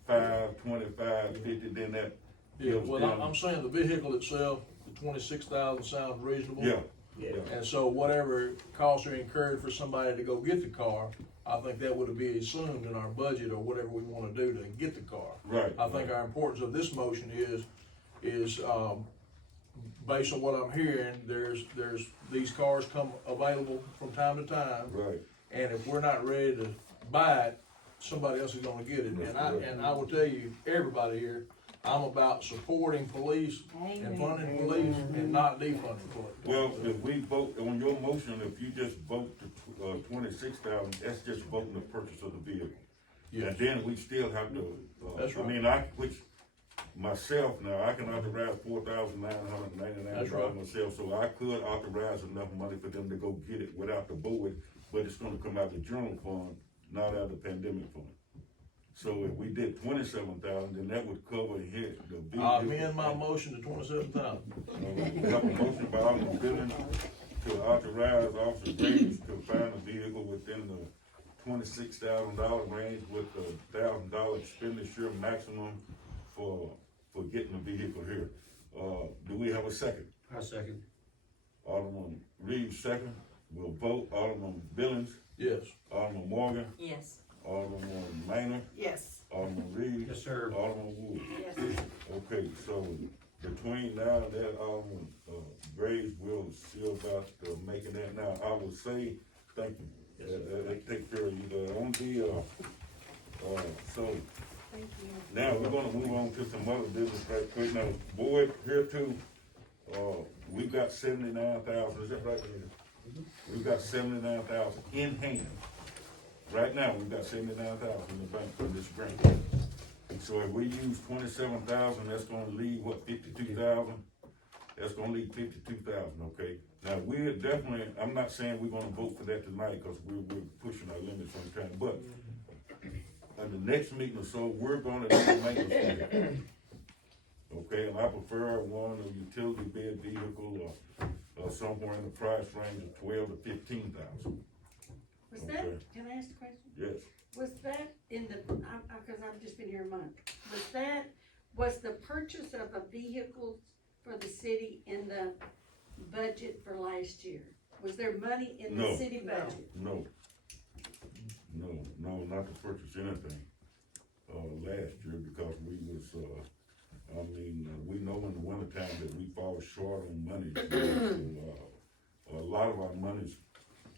50, then that. Yeah, goes well, down. I'm saying the vehicle itself, the 26,000 sounds reasonable. Yeah, Yeah. And so whatever costs are incurred for somebody to go get the car, I think that would be assumed in our budget or whatever we wanna do to get the car. right. I think our importance of this motion is, based on what I'm hearing, there's, these cars come available from time to time. Right, And if we're not ready to buy it, somebody else is gonna get it. That's And correct. I will tell you, everybody here, I'm about supporting police and funding police and not defunding police. well, if we vote on your motion, if you just vote to, 26,000, that's just voting the purchase of the vehicle. Yes. And then we still have to, That's I right. mean, which, myself now, I can authorize $4,999 That's right. myself, so I could authorize enough money for them to go get it without the board, but it's gonna come out of the general fund, not out of the pandemic fund. So if we did 27,000, then that would cover here, the vehicle. I amend my motion to 27,000. We have a motion by Alderman Billings to authorize Officer Graves to find a vehicle within the $26,000 range with a $1,000 expenditure maximum for getting the vehicle here. Do we have a second? I second. Alderman Reeves, second. We'll vote. Alderman Billings, Yes. Alderman Morgan, Yes. Alderman Maynard, Yes. Alderman Reeves. Yes, sir. Alderman Wood. Yes. Okay, so between now and then, Graves will see about making that. Now, I will say, thank you. That take care of you there. On the, so Thank you. now we're gonna move on to some other business right quick. Now, board, here too, we've got 79,000, is that right, Lisa? We've got 79,000 in hand. Right now, we've got 79,000 in the bank for this grant. So if we use 27,000, that's gonna leave, what, 52,000? That's gonna leave 52,000, okay? Now, we're definitely, I'm not saying we're gonna vote for that tonight, cause we're pushing our limits sometimes, but at the next meeting or so, we're gonna do a maintenance plan. Okay, and I prefer one, a utility bed vehicle, or somewhere in the price range of 12 to 15,000. Was that, Okay. can I ask a question? Yes, Was that in the, cause I've just been here a month, was the purchase of a vehicle for the city in the budget for last year? Was there money in the No. city budget? no, not to purchase anything, last year, because we was, we know in the wintertime that we fall short on money. So, a lot of our money's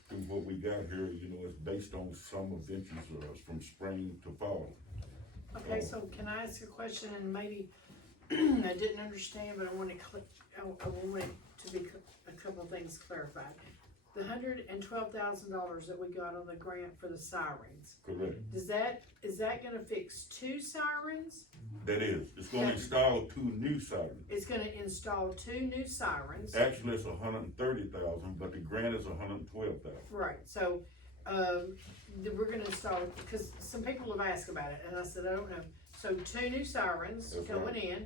through what we got here, is based on summer ventures, from spring to fall. Okay, so can I ask a question, and maybe I didn't understand, but I want to be a couple of things clarified. The $112,000 that we got on the grant for the sirens, Correct. is that gonna fix 2 sirens? That is, it's gonna install 2 new sirens. It's gonna install 2 new sirens. Actually, it's 130,000, but the grant is 112,000. Right, so, we're gonna install, because some people have asked about it, and I said, I don't know. So 2 new sirens That's going right. in,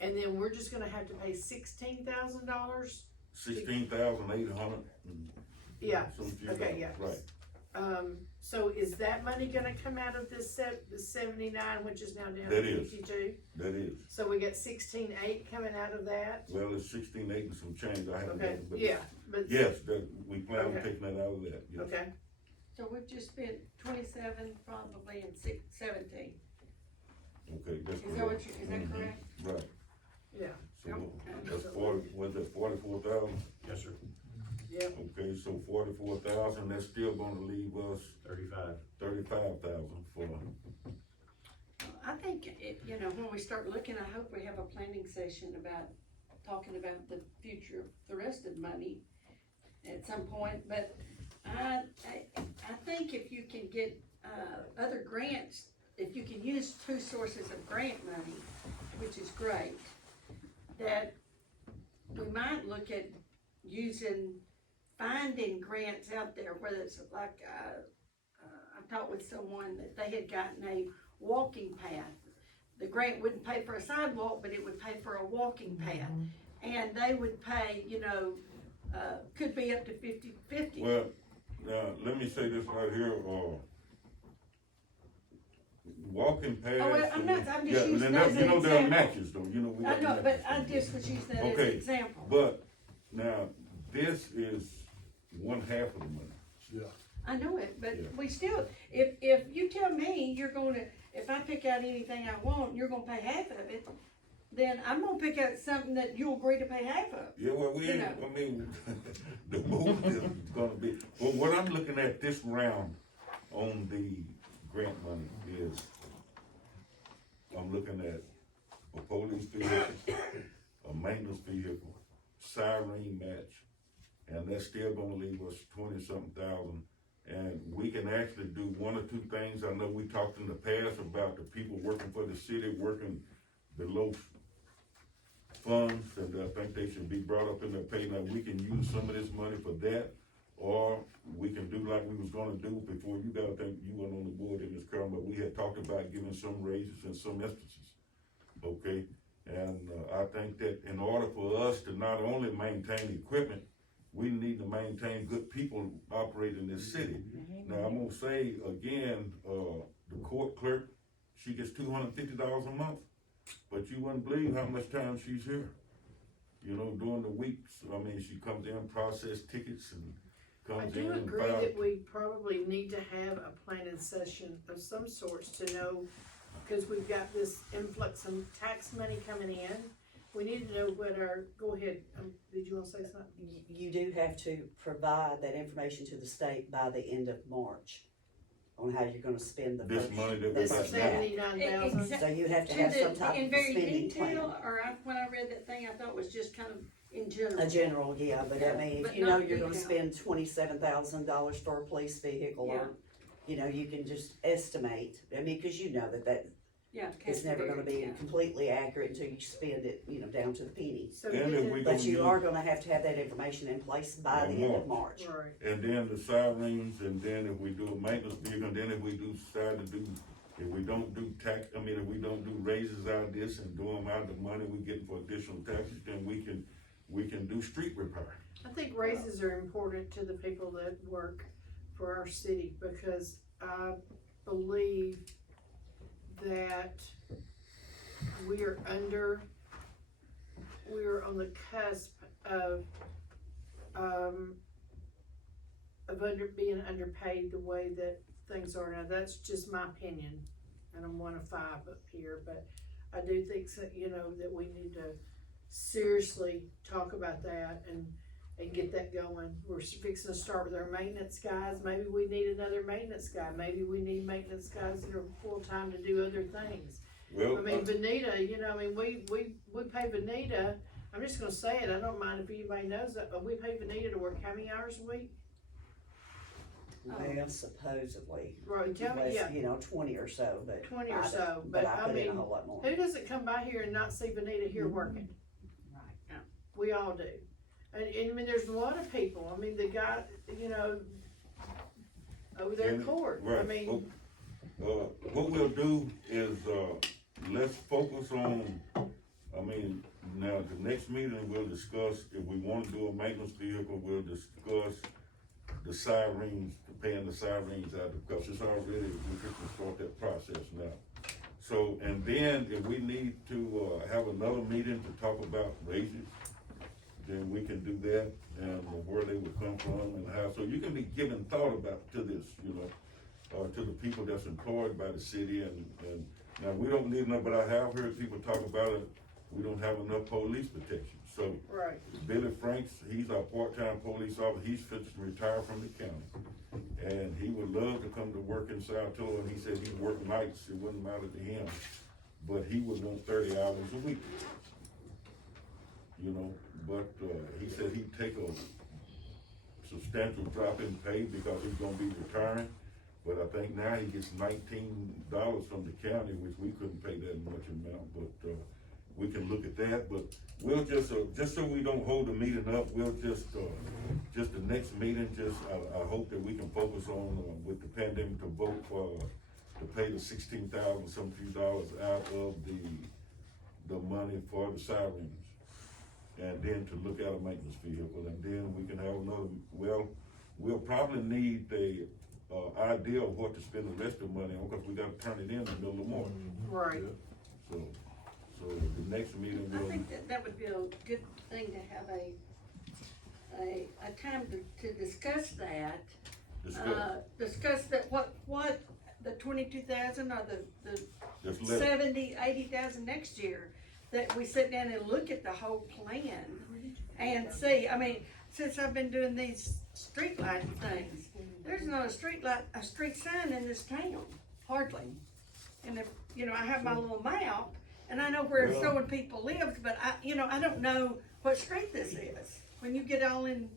and then we're just gonna have to pay $16,000? 16,800. Yeah, some few okay, dollars, yeah. Right, So is that money gonna come out of this the 79, which is now down That to is. 52? that is. So we got 16,800 coming out of that? Well, it's 16,800 and some change, I haven't got Okay, it, but. yeah, but. Yes, that, we plan on Okay. taking that out of that, yes. Okay, So we've just spent 27 probably in 17. Okay, that's Is that what correct. is that correct? Right, yeah, so that's 40, was that 44,000? Yes, sir. Yep. Okay, so 44,000, that's still gonna leave us 35,000 for, I think it, you know, when we start looking, I hope we have a planning session about, talking about the future of the rest of the money at some point, but I think if you can get, other grants, if you can use two sources of grant money, which is great, that we might look at finding grants out there, whether it's like, I talked with someone that they had gotten a walking path. The grant wouldn't pay for a sidewalk, but it would pay for a walking path. And they would pay, you know, could be up to 50/50. well, now, let me say this right here, walking paths. Oh, well, I'm just yeah, using and that as you an know, there are example. matches though, you know, we I got know, matches. but I just was using that as an Okay, example. but, now, this is one half of the money. Yeah. I know it, but Yeah. we still, if you tell me you're gonna, if I pick out anything I want, you're gonna pay half of it, then I'm gonna pick out something that you'll agree to pay half of. Yeah, well, we You ain't, know. I mean, the move is gonna be, well, what I'm looking at this round on the grant money is, I'm looking at a police vehicle, a maintenance vehicle, siren match, and that's still gonna leave us 20-something thousand. And we can actually do one or two things. I know we talked in the past about the people working for the city, working below funds, and I think they should be brought up in their pay. Now, we can use some of this money for that, or we can do like we was gonna do before you got, I think you went on the board in this current, but we had talked about giving some raises in some instances, okay? And, I think that in order for us to not only maintain equipment, we need to maintain good people operating this city. Now, I'm gonna say again, the court clerk, she gets $250 a month, but you wouldn't believe how much time she's here. You know, during the weeks, I mean, she comes in, process tickets and I comes do in and agree file. that we probably need to have a planning session of some sorts to know, because we've got this influx of tax money coming in. We need to know what our, go ahead, did you wanna say something? You do have to provide that information to the state by the end of March on how you're gonna spend the This first. money that we This got is now. 79,000. So you have to To have some the, type in of very spending plan. detail, or when I read that thing, I thought it was just kind of in general. A general, yeah, but I mean, But if you know not you're gonna detailed. spend $27,000 for a police vehicle, Yeah. or, you know, you can just estimate, I mean, cause you know that Yeah. it's never gonna be yeah. completely accurate until you spend it, you know, down to the penny. So And get if it- we But gonna you use- are gonna have to have that information in place by the end of March. Right. And then the sirens, and then if we do a maintenance vehicle, and then if we do decide to do, if we don't do tax, I mean, if we don't do raises out of this and do them out of the money we getting for additional taxes, then we can do street repair. I think raises are important to the people that work for our city, because I believe that we are on the cusp of being underpaid the way that things are now. That's just my opinion, and I'm one of 5 up here, but I do think so, you know, that we need to seriously talk about that and get that going. We're fixing to start with our maintenance guys. Maybe we need another maintenance guy. Maybe we need maintenance guys that are full-time to do other things. Well, I mean, Vanita, you know, I mean, we pay Vanita, I'm just gonna say it, I don't mind if anybody knows that, but we pay Vanita to work how many hours a week? Well, supposedly, Right, tell me, less, yeah, you know, 20 or so, but. 20 or I don't- so, But but I I put in a mean, whole lot more. who doesn't come by here and not see Vanita here working? Right. Yeah. We all do. And I mean, there's a lot of people, I mean, the guy, you know, over there in And- court, I right, mean, what we'll do is, let's focus on, I mean, now, the next meeting, we'll discuss, if we wanna do a maintenance vehicle, we'll discuss the sirens, paying the sirens out, because it's already, we can start that process now. So, and then if we need to, have another meeting to talk about raises, then we can do that, and where they would come from and how, so you can be giving thought about, to this, you know, to the people that's employed by the city, and now, we don't need none, but I have heard people talk about it, we don't have enough police protection. So Right. Billy Franks, he's our part-time police officer, he's fixing to retire from the county. And he would love to come to work in Saltillo, and he said he'd work nights, it wouldn't matter to him, but he would want 30 hours a week. You know, but, he said he'd take a substantial drop in pay because he's gonna be retiring. But I think now he gets $19 from the county, which we couldn't pay that much amount, but, we can look at that, but we'll just so we don't hold the meeting up, we'll just the next meeting, I hope that we can focus on, with the pandemic to vote for, to pay the $16,000 some few dollars out of the money for the sirens. And then to look at a maintenance vehicle, and then we can have another, we'll probably need the, idea of what to spend the rest of the money on, cause we gotta turn it in the middle of the morning. Right. So the next meeting I will. think that would be a good thing to have a time to discuss that. Discuss that, what, the 22,000 or the Just let it. 70, 80,000 next year, that we sit down and look at the whole plan and see, I mean, since I've been doing these street light things, there's not a street sign in this town, hardly. And if, you know, I have my little map, and I know where Well- so many people live, but I don't know what street this is, when you get all in,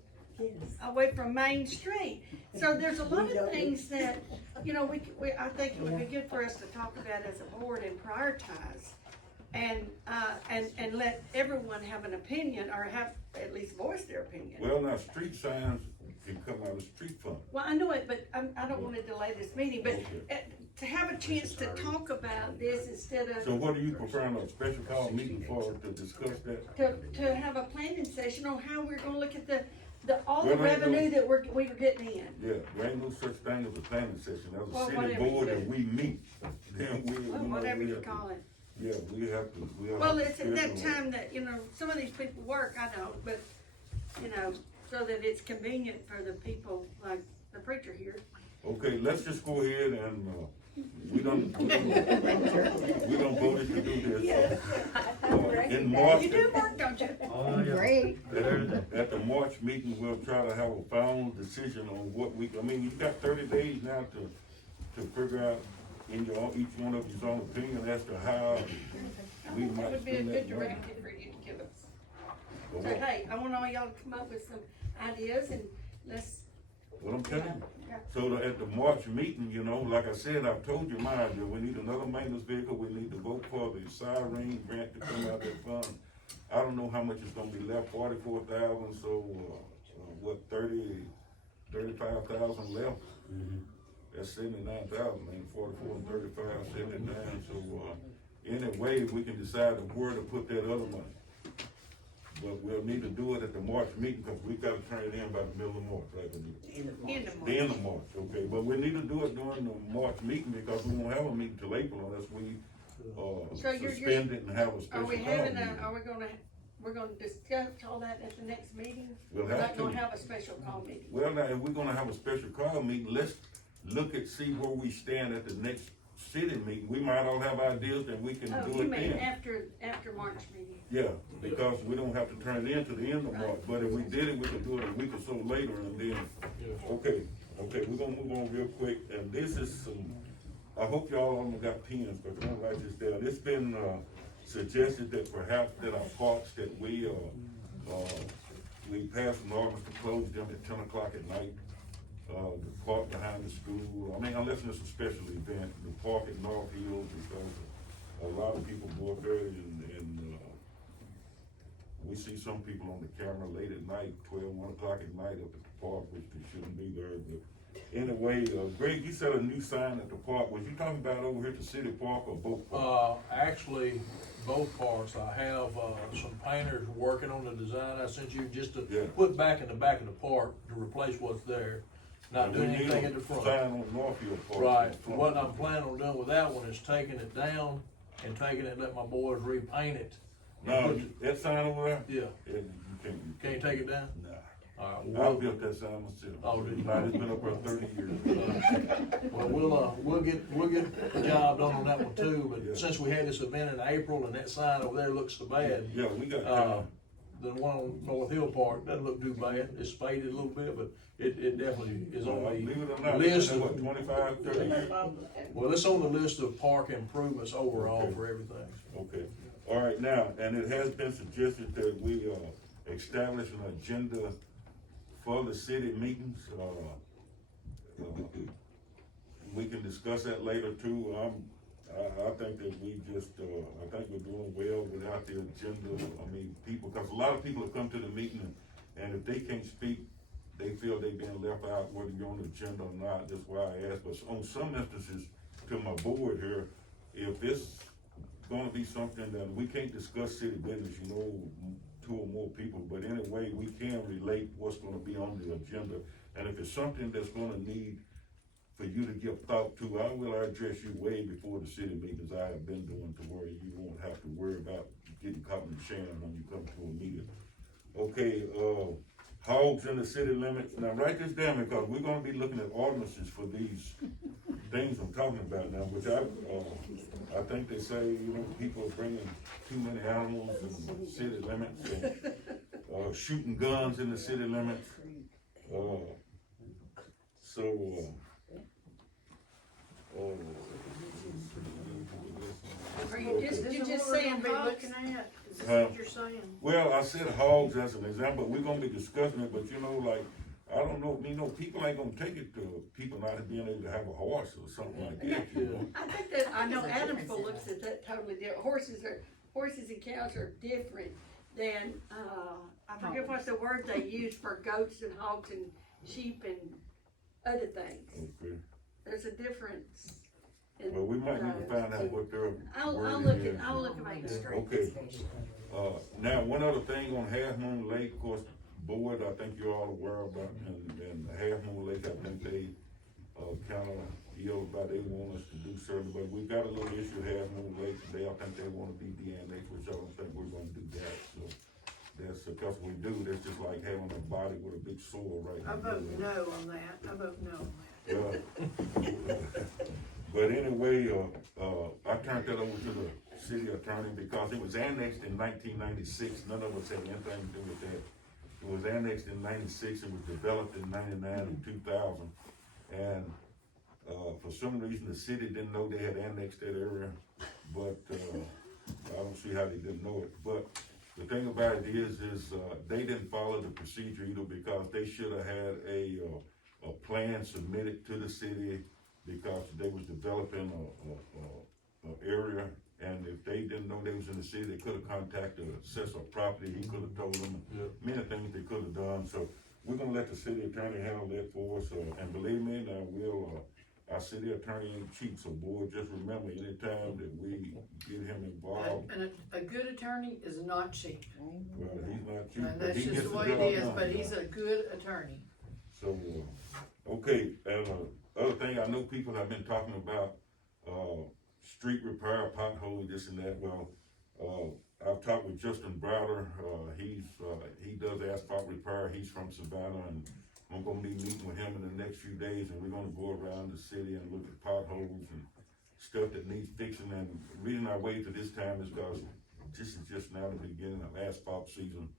away from Main Street. So there's a lot of things that, you know, I think it would be good for us to talk about as a board and prioritize. And let everyone have an opinion, or have at least voice their opinion. Well, now, street signs can come out of street fund. Well, I know it, but I don't wanna delay this meeting, but Okay. to have a chance to talk about this instead So of, what do you prefer, a special call meeting for, to discuss that? to have a planning session on how we're gonna look at all the Well, there you go. revenue that we were getting in. Yeah, there ain't no such thing as a planning session, as Well, a city whatever you board, do. and we meet, then we, you Well, know, whatever we you have to. call it. Yeah, we have to. Well, it's at that schedule it. time that, you know, some of these people work, I don't, but, you know, so that it's convenient for the people like the preacher here. Okay, let's just go ahead and, we don't voted to do this, in March. You do work, don't you? Oh, yeah. Great. At the March meeting, we'll try to have a final decision on what I mean, you've got 30 days now to figure out in each one of your own opinion as to how we That might would be a spend good that money. directive for you to give us. But So, what- hey, I want all y'all to come up with some ideas and let's, What I'm telling you. Yeah. So at the March meeting, you know, like I said, I've told you mine, that we need another maintenance vehicle, we need to vote for the siren grant to come out of that fund. I don't know how much is gonna be left, 44,000, so, what, 35,000 left? That's 79,000, ain't 44 and 35, 79, so, anyway, we can decide where to put that other money. But we'll need to do it at the March meeting, cause we gotta turn it in by the middle of March, right? in the The morning. end of March, okay, but we need to do it during the March meeting, because we won't have a meeting till April unless we, So you're- suspend it and have a Are special we call having meeting. we're gonna discuss all that at the next meeting? We'll We're have not gonna to. have a special call meeting. Well, now, if we're gonna have a special call meeting, let's look at, see where we stand at the next city meeting. We might all have ideas and we can Oh, do you it mean then. after March meeting? Yeah, because we don't have to turn it in to the end of March, but if we did it, we could do it a week or so later and then, okay, we're gonna move on real quick, and this is some, I hope y'all only got pens, but I'm gonna write this down. It's been, suggested that perhaps that our parks, that we passed an ordinance to close them at 10 o'clock at night. The park behind the school, I mean, unless it's a special event, the park at North Hill, because a lot of people go up there and we see some people on the camera late at night, 1 o'clock at night up at the park, which they shouldn't be there, but anyway, Greg, you said a new sign at the park, was you talking about over here at the city park or both parks? Actually, both parts. I have, some painters working on the design I sent you just to Yeah. put back in the back of the park to replace what's there. Not And doing we need anything a at the front. Sign on Northfield Park. Right, what I'm planning on doing with that one is taking it down and taking it, let my boys repaint it. Now, that sign over there? Yeah, You can't. can't take it down? Nah. Alright, I well, built that sign myself. Oh, did you? Now, it's been up for 30 years. we'll get the job done on that one too, Yeah. but since we had this event in April and that sign over there looks so bad, Yeah, we got uh, time. the one on North Hill Park doesn't look too bad, it's faded a little bit, but it definitely is on Believe it or the not, list it's been, of, what, 25, 30 years? well, it's on the list of park improvements overall Okay. for everything. Okay, all right, now, and it has been suggested that we, establish an agenda for the city meetings, we can discuss that later too. I think that we just, I think we're doing well without the agenda. I mean, people, cause a lot of people have come to the meeting and if they can't speak, they feel they being left out, whether you're on the agenda or not. That's why I asked, but on some instances, to my board here, if it's gonna be something that we can't discuss city business, you know, two or more people, but anyway, we can relate what's gonna be on the agenda. And if it's something that's gonna need for you to give thought to, I will address you way before the city meetings I have been doing, to where you won't have to worry about getting caught in the sham when you come to a meeting. Okay, hogs in the city limits. Now write this down because we're gonna be looking at ordinances for these things I'm talking about now, which I think they say, you know, people are bringing too many animals in the city limits and, shooting guns in the city limits. Are you just, This you're is just what we're saying gonna be hogs? looking at, is this Huh? what you're saying? Well, I said hogs as an example, we're gonna be discussing it, but you know, like, I don't know, you know, people ain't gonna take it to people not being able to have a horse or something like that, you know? I think that, I know Adamsville looks at that totally different. Horses and cows are different than, I forget what's the word they use for goats and hogs and sheep and other things. Okay, There's a difference. in well, we might need to those. find out what their I'll wording look is. at, I'll look at Main Street. Okay, now, one other thing on Half Moon Lake, of course, board, I think you're all aware about, and Half Moon Lake, I think they, kinda feel about they want us to do certain, but we got a little issue at Half Moon Lake today, I think they wanna be de-annexed, which I don't think we're gonna do that, so. That's, cause we do, that's just like having a body with a big sore right I in the vote middle. no on that, I vote no on that. But anyway, I turned that over to the city attorney because it was annexed in 1996. None of us had anything to do with that. It was annexed in 96. It was developed in 99 and 2000. And for some reason, the city didn't know they had annexed that area. But I don't see how they didn't know it. But the thing about it is they didn't follow the procedure either, because they should have had a plan submitted to the city, because they was developing a area, and if they didn't know they was in the city, they could have contacted the assessor of property. He could have told them many things they could have done. So we're gonna let the city attorney handle that for us, and believe me, now our city attorney ain't cheap, so boy, just remember, anytime that we get him involved, And a good attorney is not cheap, well, he's not cheap, and but that's he just gets the way job it is, done. but he's a good attorney. So, okay, and, other thing, I know people have been talking about, street repair, potholes, this and that. Well, I've talked with Justin Browder, he does asphalt repair, he's from Savannah, and I'm gonna be meeting with him in the next few days, and we're gonna go around the city and look at potholes and stuff that needs fixing. And the reason I waited to this time is because this is just now the beginning of asphalt season,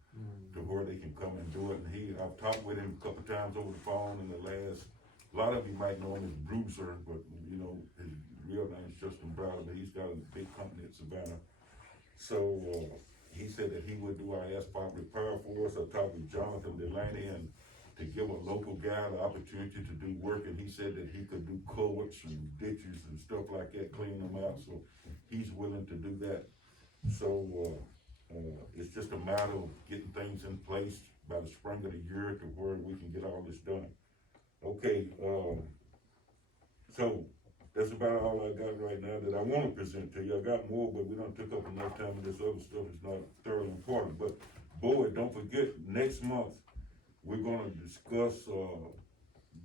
to where they can come and do it. And I've talked with him a couple times over the phone in the last, a lot of you might know him as Bruiser, but you know, his real name's Justin Browder, but he's got a big company at Savannah. So, he said that he would do our asphalt repair for us. I talked with Jonathan Delaney, and to give a local guy the opportunity to do work, and he said that he could do culverts and ditches and stuff like that, clean them out, so he's willing to do that. So, it's just a matter of getting things in place by the spring of the year to where we can get all this done. Okay, so that's about all I got right now that I wanna present to you. I got more, but we done took up enough time, and this other stuff is not thoroughly important. But boy, don't forget, next month, we're gonna discuss,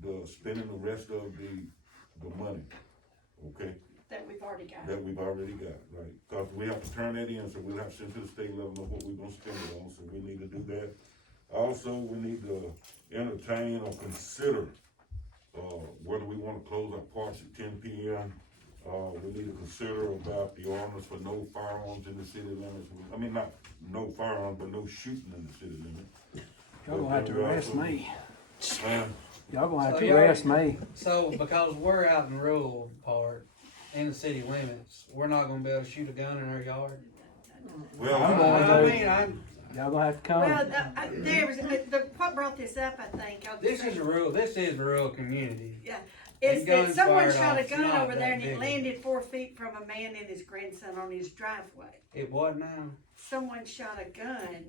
the spending the rest of the money, okay? That we've already got. That we've already got, right, cause we have to turn that in, so we'll have to send to the state level of what we're gonna spend it on, so we need to do that. Also, we need to entertain or consider, whether we wanna close our parks at 10 p.m. We need to consider about the ordinance for no firearms in the city limits. I mean, not no firearms, but no shooting in the city limits. Y'all gonna have to arrest me. Ma'am, Y'all gonna have So to y'all- arrest me. So, because we're out in rural part, in the city limits, we're not gonna be able to shoot a gun in our yard? well, I'm going I to. mean, Y'all gonna have to come. Well, there was, what brought this up, I think, I'll this just is say, a rural community. is that guns someone fired shot a off, gun not over there and that it big. landed 4 feet from a man and his grandson on his driveway. It was now. Someone shot a gun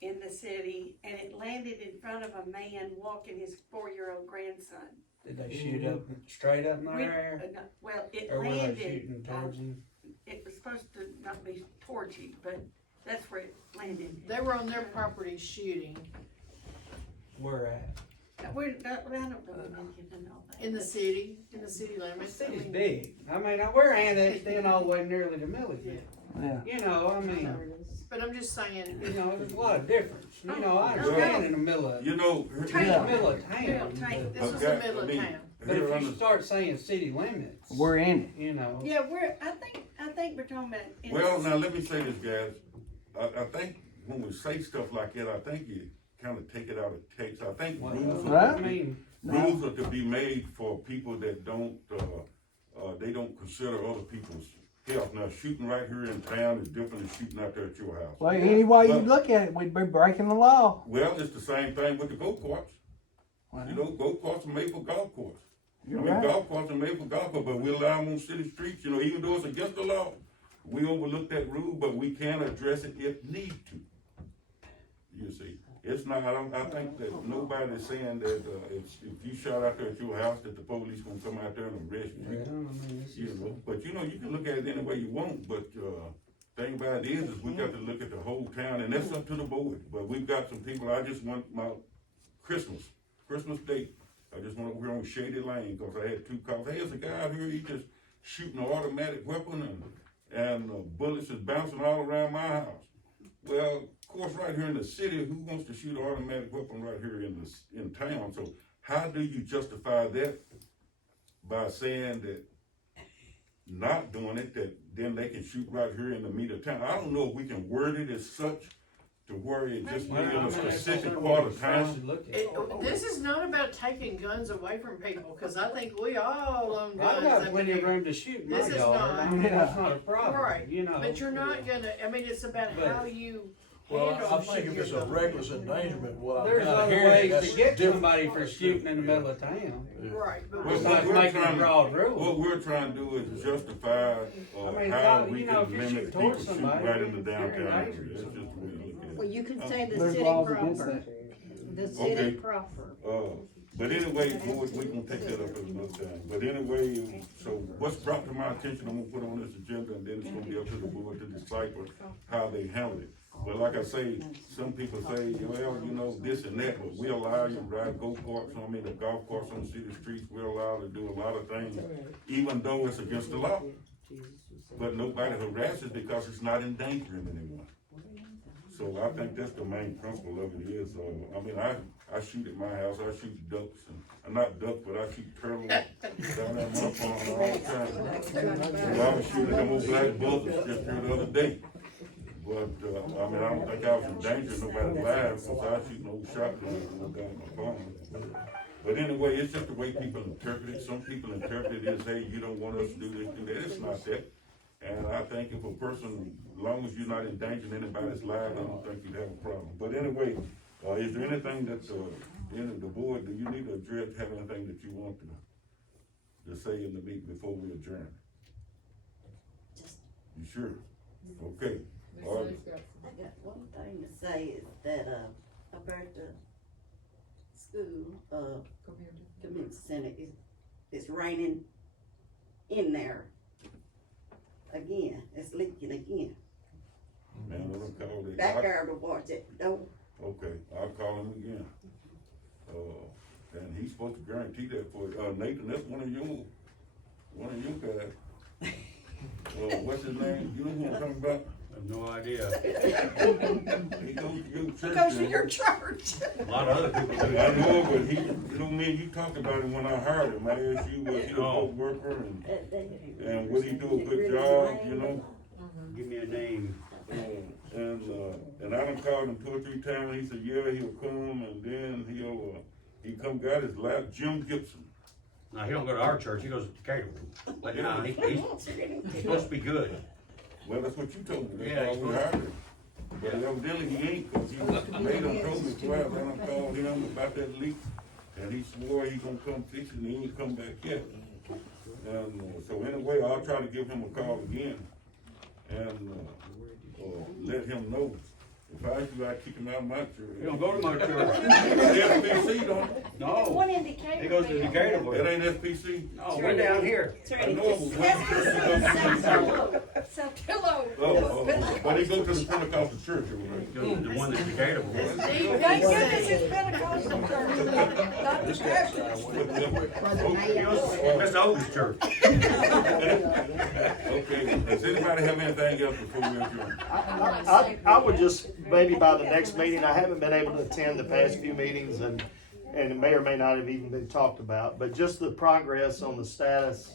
in the city and it landed in front of a man walking his 4-year-old grandson. Did they shoot up, straight up in the We- air? no, Well, it Or were they landed, shooting towards him? it was supposed to not be towards you, but that's where it landed. They were on their property shooting Where at? I don't really need to know that. in the city The limits. I city's mean, big. I mean, we're annexed in all the way nearly to Millville. Yeah. You know, I mean, But I'm just saying, you know, there's a lot of difference. You know, I understand in the middle of, you know, in the Yeah. middle of town. Yeah, but- this was the middle of town. But if you start saying city limits, We're in it. you know, Yeah, I think we're talking about. in well, the- now let me say this, guys. I think when we say stuff like that, I think you kinda take it out of text. I think rules well, are I mean, rules are to be made for people that don't, they don't consider other people's health. Now, shooting right here in town is different than shooting out there at your house. Well, any way you But- look at it, we'd be breaking the law. Well, it's the same thing with the go-karts. Well, You know, go-karts are made for golf course. you're I mean, right. golf carts are made for golf course, but we allow them on city streets, you know, even though it's against the law. We overlook that rule, but we can address it if need to. You see, it's not, I think that nobody's saying that, if you shot out there at your house, that the police gonna come out there and arrest well, you. I mean, it's You just, know, but you know, you can look at it any way you want, but, thing about it is we got to look at the whole town, and that's up to the board. But we've got some people, I just want my Christmas date. I just went over here on Shady Lane, cause I had 2 calls. Hey, there's a guy out here, he just shooting an automatic weapon and bullets is bouncing all around my house. Well, of course, right here in the city, who wants to shoot an automatic weapon right here in town? So how do you justify that by saying that not doing it, that then they can shoot right here in the meat of town? I don't know if we can word it as such to where it just be well, in I a mean, that's specific something part we of town. should look at. this is not about taking guns away from people, cause I think we all own guns. I've got I plenty of mean, room to shoot in my This is yard. not- I mean, Yeah. that's not a problem, Right, you know. but you're not gonna, I mean, it's about But- how you Well, handle I think shooting if your it's a gun. reckless endangerment, what I'm There's kinda other hearing, ways that's to get different. somebody for shooting in the middle of town. Right, but Well, It's what not we're making a trying- broad rule. What we're trying to do is justify, I mean, how you we know, can if you limit shoot people towards shooting somebody, right in the you're downtown area. endangered That's just the way I look at it. Well, you can say the There's city laws against proper, that. the Okay. city proper. But anyway, board, we can take that up another time. But anyway, so what's brought to my attention, I'm gonna put on this agenda, and then it's gonna be up to the board to decipher how they handle it. But like I say, some people say, well, you know, this and that, but we allow you to ride go-karts, the golf carts on city streets, we're allowed to do a lot of things, even though it's against the law. But nobody harasses because it's not endangering anyone. So I think that's the main principle of it is, I shoot at my house, I shoot ducks, and not ducks, but I shoot turtles down at my farm all the time. So I was shooting them old black buzzards just here the other day. But, I don't think I was endangering nobody's lives, because I was shooting old shotguns down my farm. But anyway, it's just the way people interpret it. Some people interpret it as, hey, you don't want us to do this, do that. It's not that. And I think if a person, as long as you're not endangering anybody's life, I don't think you'd have a problem. But anyway, is there anything that, the board, do you need to address, have anything that you want to say in the meeting before we adjourn? You sure? Okay. All right. I got one thing to say is that, about the school, community center, it's raining in there. Again, it's leaking again. Man, let him call it. Back there to watch it, don't. Okay, I'll call him again. And he's supposed to guarantee that for, Nathan, that's one of your guys. What's his name? You know who I'm talking about? have no idea. He goes to your church. Goes to and- your church. A lot of other people do. I know, but he, you know, me and you talked about him when I hired him. I asked you, was he a boat worker and would he do a good job, you know? Give me a name. And I done called him 2 or 3 times. He said, yeah, he'll come, and then he come got his last, Jim Gibson. Now, he don't go to our church, he goes to Decatur. But, you know, he's supposed to be good. Well, that's what you told me. Yeah, That's he's why we hired him. But evidently he ain't, cause he made him told me twice. I done called him about that leak, and he swore he gonna come fix it, and he ain't come back yet. And so anyway, I'll try to give him a call again, and let him know. If I was you, I'd kick him out of my church. He don't go to my church. SPC, don't it? There's No, one in Decatur. he goes to Decatur. That ain't SPC? No, we're down here. I know it was one. Saltillo. But he go to the Pentecostal church over there. He goes to the one that's Decatur. Thank goodness it's Pentecostal church, not the Baptist. That's the oldest church. Okay, does anybody have anything else before we adjourn? I would just, maybe by the next meeting, I haven't been able to attend the past few meetings and it may or may not have even been talked about, but just the progress on the status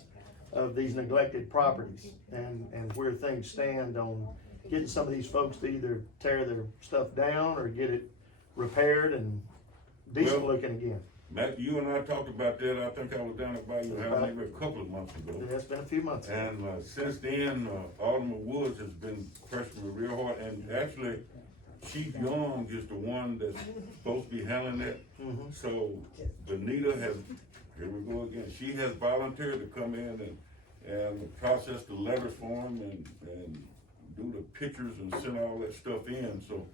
of these neglected properties and where things stand on getting some of these folks to either tear their stuff down or get it repaired and decent looking again. Matt, you and I talked about that. I think I was down at Bayou House maybe a couple of months ago. Yeah, it's been a few months. And since then, Alderman Woods has been pressing me real hard. And actually, Chief Young is the one that's supposed to be handling that. So Benita has, here we go again, she has volunteered to come in and process the letters for him and do the pictures and send all that stuff in. So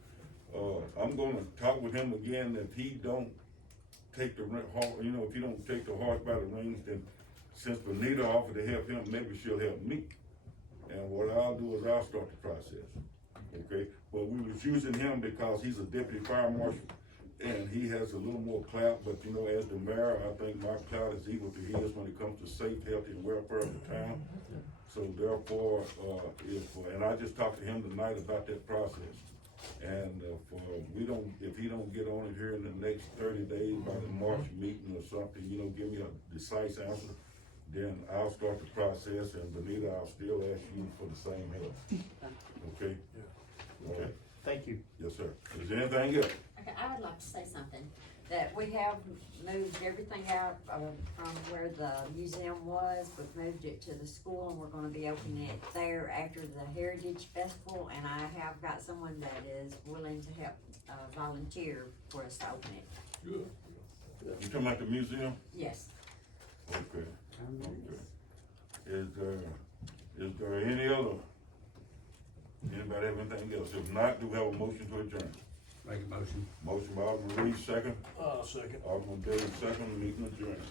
I'm gonna talk with him again. If he don't take the horse, you know, if you don't take the horse by the reins, then since Benita offered to help him, maybe she'll help me. And what I'll do is I'll start the process, okay? But we was using him because he's a deputy fire marshal and he has a little more clout, but you know, as the mayor, I think my clout is equal to his when it comes to safe, healthy, and welfare of the town. So therefore, and I just talked to him tonight about that process. And if he don't get on it here in the next 30 days by the March meeting or something, you know, give me a decisive answer, then I'll start the process, and Benita, I'll still ask you for the same help. Okay? Okay. Thank you. Yes, sir. Is there anything else? Okay, I would like to say something, that we have moved everything out from where the museum was. We've moved it to the school, and we're gonna be opening it there after the Heritage Festival, and I have got someone that is willing to help, volunteer for us to open it. Good. You talking about the museum? Yes. Okay. Is there any other? Anybody have anything else? If not, do we have a motion to adjourn? Make a motion. Motion by Alderman Reed, second. Second. Alderman Davis, second, meeting adjourned.